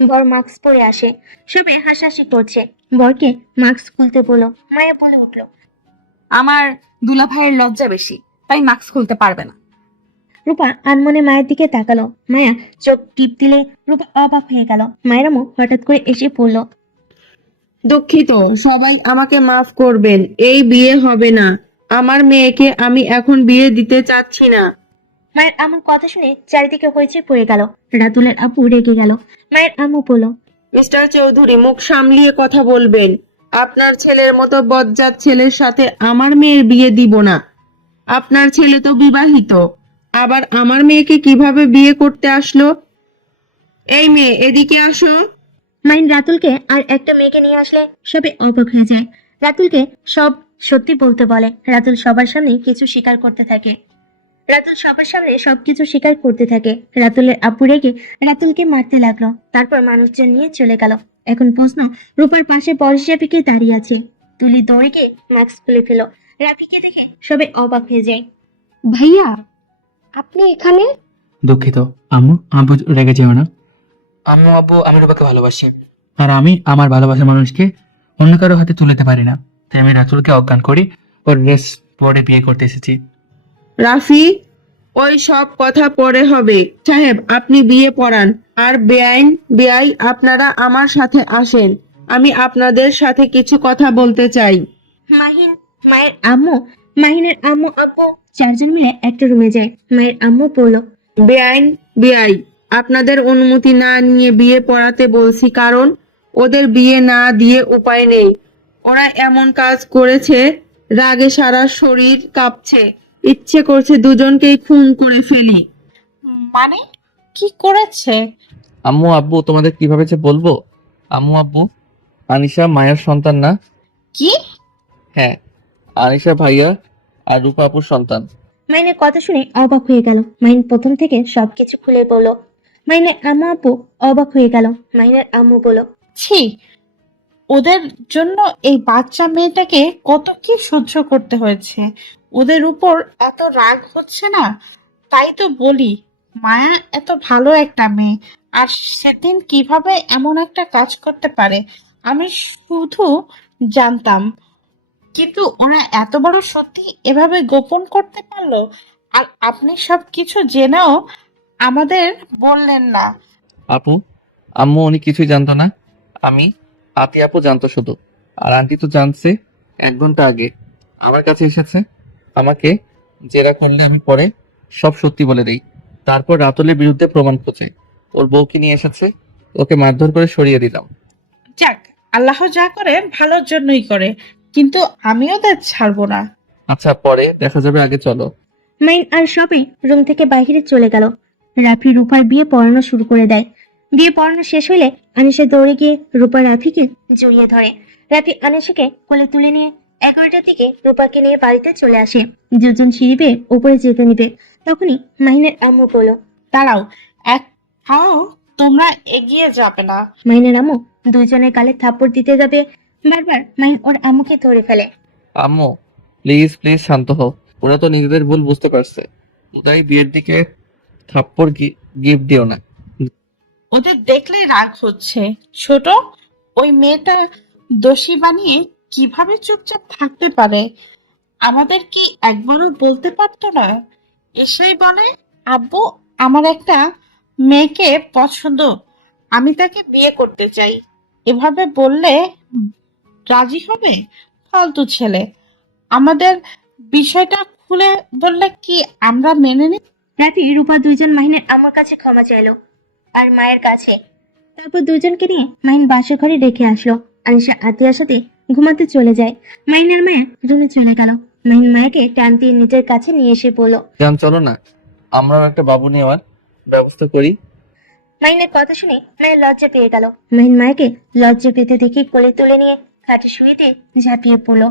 বর মাস্ক পরে আসে। সবাই হাসাহাসি করছে। বরকে মাস্ক খুলতে বললো। মায়া বলে উঠলো, আমার দুলা ভাইয়ের লজ্জা বেশি, তাই মাস্ক খুলতে পারবে না। রূপা আনমনে মায়ের দিকে তাকালো। মায়া চোখ টিপ দিলে রূপা অবাক হয়ে গেল। মায়ের আম্মু হঠাৎ করে এসে পড়লো। দুঃখিত, সবাই আমাকে মাফ করবেন, এই বিয়ে হবে না। আমার মেয়েকে আমি এখন বিয়ে দিতে চাচ্ছি না। মায়ের আম্মুর কথা শুনে চারিদিকে হইচই পড়ে গেল। রাতুলের আব্বু রেগে গেল। মায়ের আম্মু বলল, মিস্টার চৌধুরী, মুখ সামলিয়ে কথা বলবেন। আপনার ছেলের মতো বজ্জাত ছেলের সাথে আমার মেয়ের বিয়ে দিব না। আপনার ছেলে তো বিবাহিত, আবার আমার মেয়েকে কিভাবে বিয়ে করতে আসলো? এই মেয়ে, এদিকে আসো। মাইন রাতুলকে আর একটা মেয়েকে নিয়ে আসলে সবাই অবাক হয়ে যায়। রাতুলকে সব সত্যি বলতে বলে। রাতুল সবার সামনে কিছু স্বীকার করতে থাকে। রাতুল সবার সামনে সবকিছু স্বীকার করতে থাকে। রাতুলের আব্বু রেগে রাতুলকে মারতে লাগলো, তারপর মানুষজন নিয়ে চলে গেল। এখন প্রশ্ন, রূপার পাশে পরেশ রাফিকে দাঁড়িয়ে আছে। তুলি দৌড়ে গিয়ে মাস্ক খুলে ফেলো। রাফিকে দেখে সবাই অবাক হয়ে যায়। ভাইয়া, আপনি এখানে? দুঃখিত আম্মু, আব্বু রেগে যেও না। আম্মু আব্বু, আমি রূপাকে ভালোবাসি, আর আমি আমার ভালোবাসার মানুষকে অন্য কারো হাতে তুলে দিতে পারি না। তাই আমি রাতুলকে অজ্ঞান করি ওর ড্রেস পরে বিয়ে করতে এসেছি। রাফি, ওই সব কথা পরে হবে। সাহেব, আপনি বিয়ে পড়ান। আর বেআই আপনারা আমার সাথে আসেন, আমি আপনাদের সাথে কিছু কথা বলতে চাই। মাহিনের আম্মু আব্বু চারজন মিলে একটা রুমে যায়। মায়ের আম্মু বলল, বেআই আপনাদের অনুমতি না নিয়ে বিয়ে পড়াতে বলছি, কারণ ওদের বিয়ে না দিয়ে উপায় নেই। ওরা এমন কাজ করেছে, রাগে সারা শরীর কাঁপছে, ইচ্ছে করছে দুজনকেই খুন করে ফেলি। মানে কি করেছে? আম্মু আব্বু, তোমাদের কিভাবে যে বলবো। আম্মু আব্বু, আনিশা মায়ের সন্তান না? কি? হ্যাঁ, আনিশা ভাইয়া আর রূপা আপুর সন্তান। মাইনের কথা শুনে অবাক হয়ে গেল। মাইন প্রথম থেকে সবকিছু খুলে বলল। মাইনের আম্মু আব্বু অবাক হয়ে গেল। মাইনের আম্মু বলল, ছি, ওদের জন্য এই বাচ্চা মেয়েটাকে কত কি সহ্য করতে হয়েছে। ওদের উপর এত রাগ হচ্ছে না। তাই তো বলি, মায়া এত ভালো একটা মেয়ে, আর সেদিন কিভাবে এমন একটা কাজ করতে পারে আমি শুধু জানতাম, কিন্তু ওরা এত বড় সত্যি এভাবে গোপন করতে পারলো। আর আপনি সব কিছু জেনেও আমাদের বললেন না। আপু, আম্মু উনি কিছুই জানতো না। আতি আপু জানতো শুধু। আর আন্টি তো জানছে 1 ঘন্টা আগে। আমার কাছে এসেছে, আমাকে জেরা করলে আমি পরে সব সত্যি বলে দেই। তারপর রাতুলের বিরুদ্ধে প্রমাণ খোঁজে। ওর বউকে নিয়ে এসেছে, ওকে মারধর করে সরিয়ে দিলাম। যাক, আল্লাহ যা করে ভালোর জন্যই করে, কিন্তু আমি ওদের ছাড়বো না। আচ্ছা, পরে দেখা যাবে, আগে চলো। মাইন আর সবাই রুম থেকে বাইরে চলে গেল। রাফি রূপার বিয়ে পড়ানো শুরু করে দেয়। বিয়ে পড়ানো শেষ হলে আনিশা দৌড়ে গিয়ে রূপা রাফিকে জড়িয়ে ধরে। রাফি আনিশাকে কোলে তুলে নিয়ে 11টার দিকে রূপাকে নিয়ে বাড়িতে চলে আসে। দুজন সিঁড়ি বেয়ে উপরে যেতে নিবে, তখনই মাহিনের আম্মু বলল, দাঁড়াও, এক হাও, তোমরা এগিয়ে যাবে না। মাহিনের আম্মু দুইজনের গালে থাপ্পড় দিতে যাবে, বারবার মাহিন ওর আম্মুকে ধরে ফেলে। আম্মু, প্লিজ প্লিজ শান্ত হও। ওরা তো নিজেদের ভুল বুঝতে পারছে। তাই বিয়ের দিকে থাপ্পড় গিফট দিও না। ওদের দেখলেই রাগ হচ্ছে। ছোট, ওই মেয়েটা দোষী বানিয়ে কিভাবে চুপচাপ থাকতে পারে? আমাদের কি একবারও বলতে পারতো না? এসেই বলে, আব্বু, আমার একটা মেয়েকে পছন্দ, আমি তাকে বিয়ে করতে চাই। এভাবে বললে রাজি হবে? ফালতু ছেলে। আমাদের বিষয়টা খুলে বললে কি আমরা মেনে নিই? রাতে রূপা দুইজন মাহিনের আম্মুর কাছে ক্ষমা চাইলো আর মায়ের কাছে। তারপর দুজনকে নিয়ে মাহিন বাসর ঘরে রেখে আসলো। আনিশা আতিয়ার সাথে ঘুমাতে চলে যায়। মাহিনের মায়া রুমে চলে গেল। মাহিন মায়াকে টান দিয়ে নিজের কাছে নিয়ে এসে বলল, জান, চলো না, আমরাও একটা বাবু নেওয়ার ব্যবস্থা করি। মাহিনের কথা শুনে মায়ের লজ্জা পেয়ে গেল। মাহিন মায়াকে লজ্জা পেতে দেখে কোলে তুলে নিয়ে খাটে শুয়ে দিয়ে ঝাঁপিয়ে পড়লো।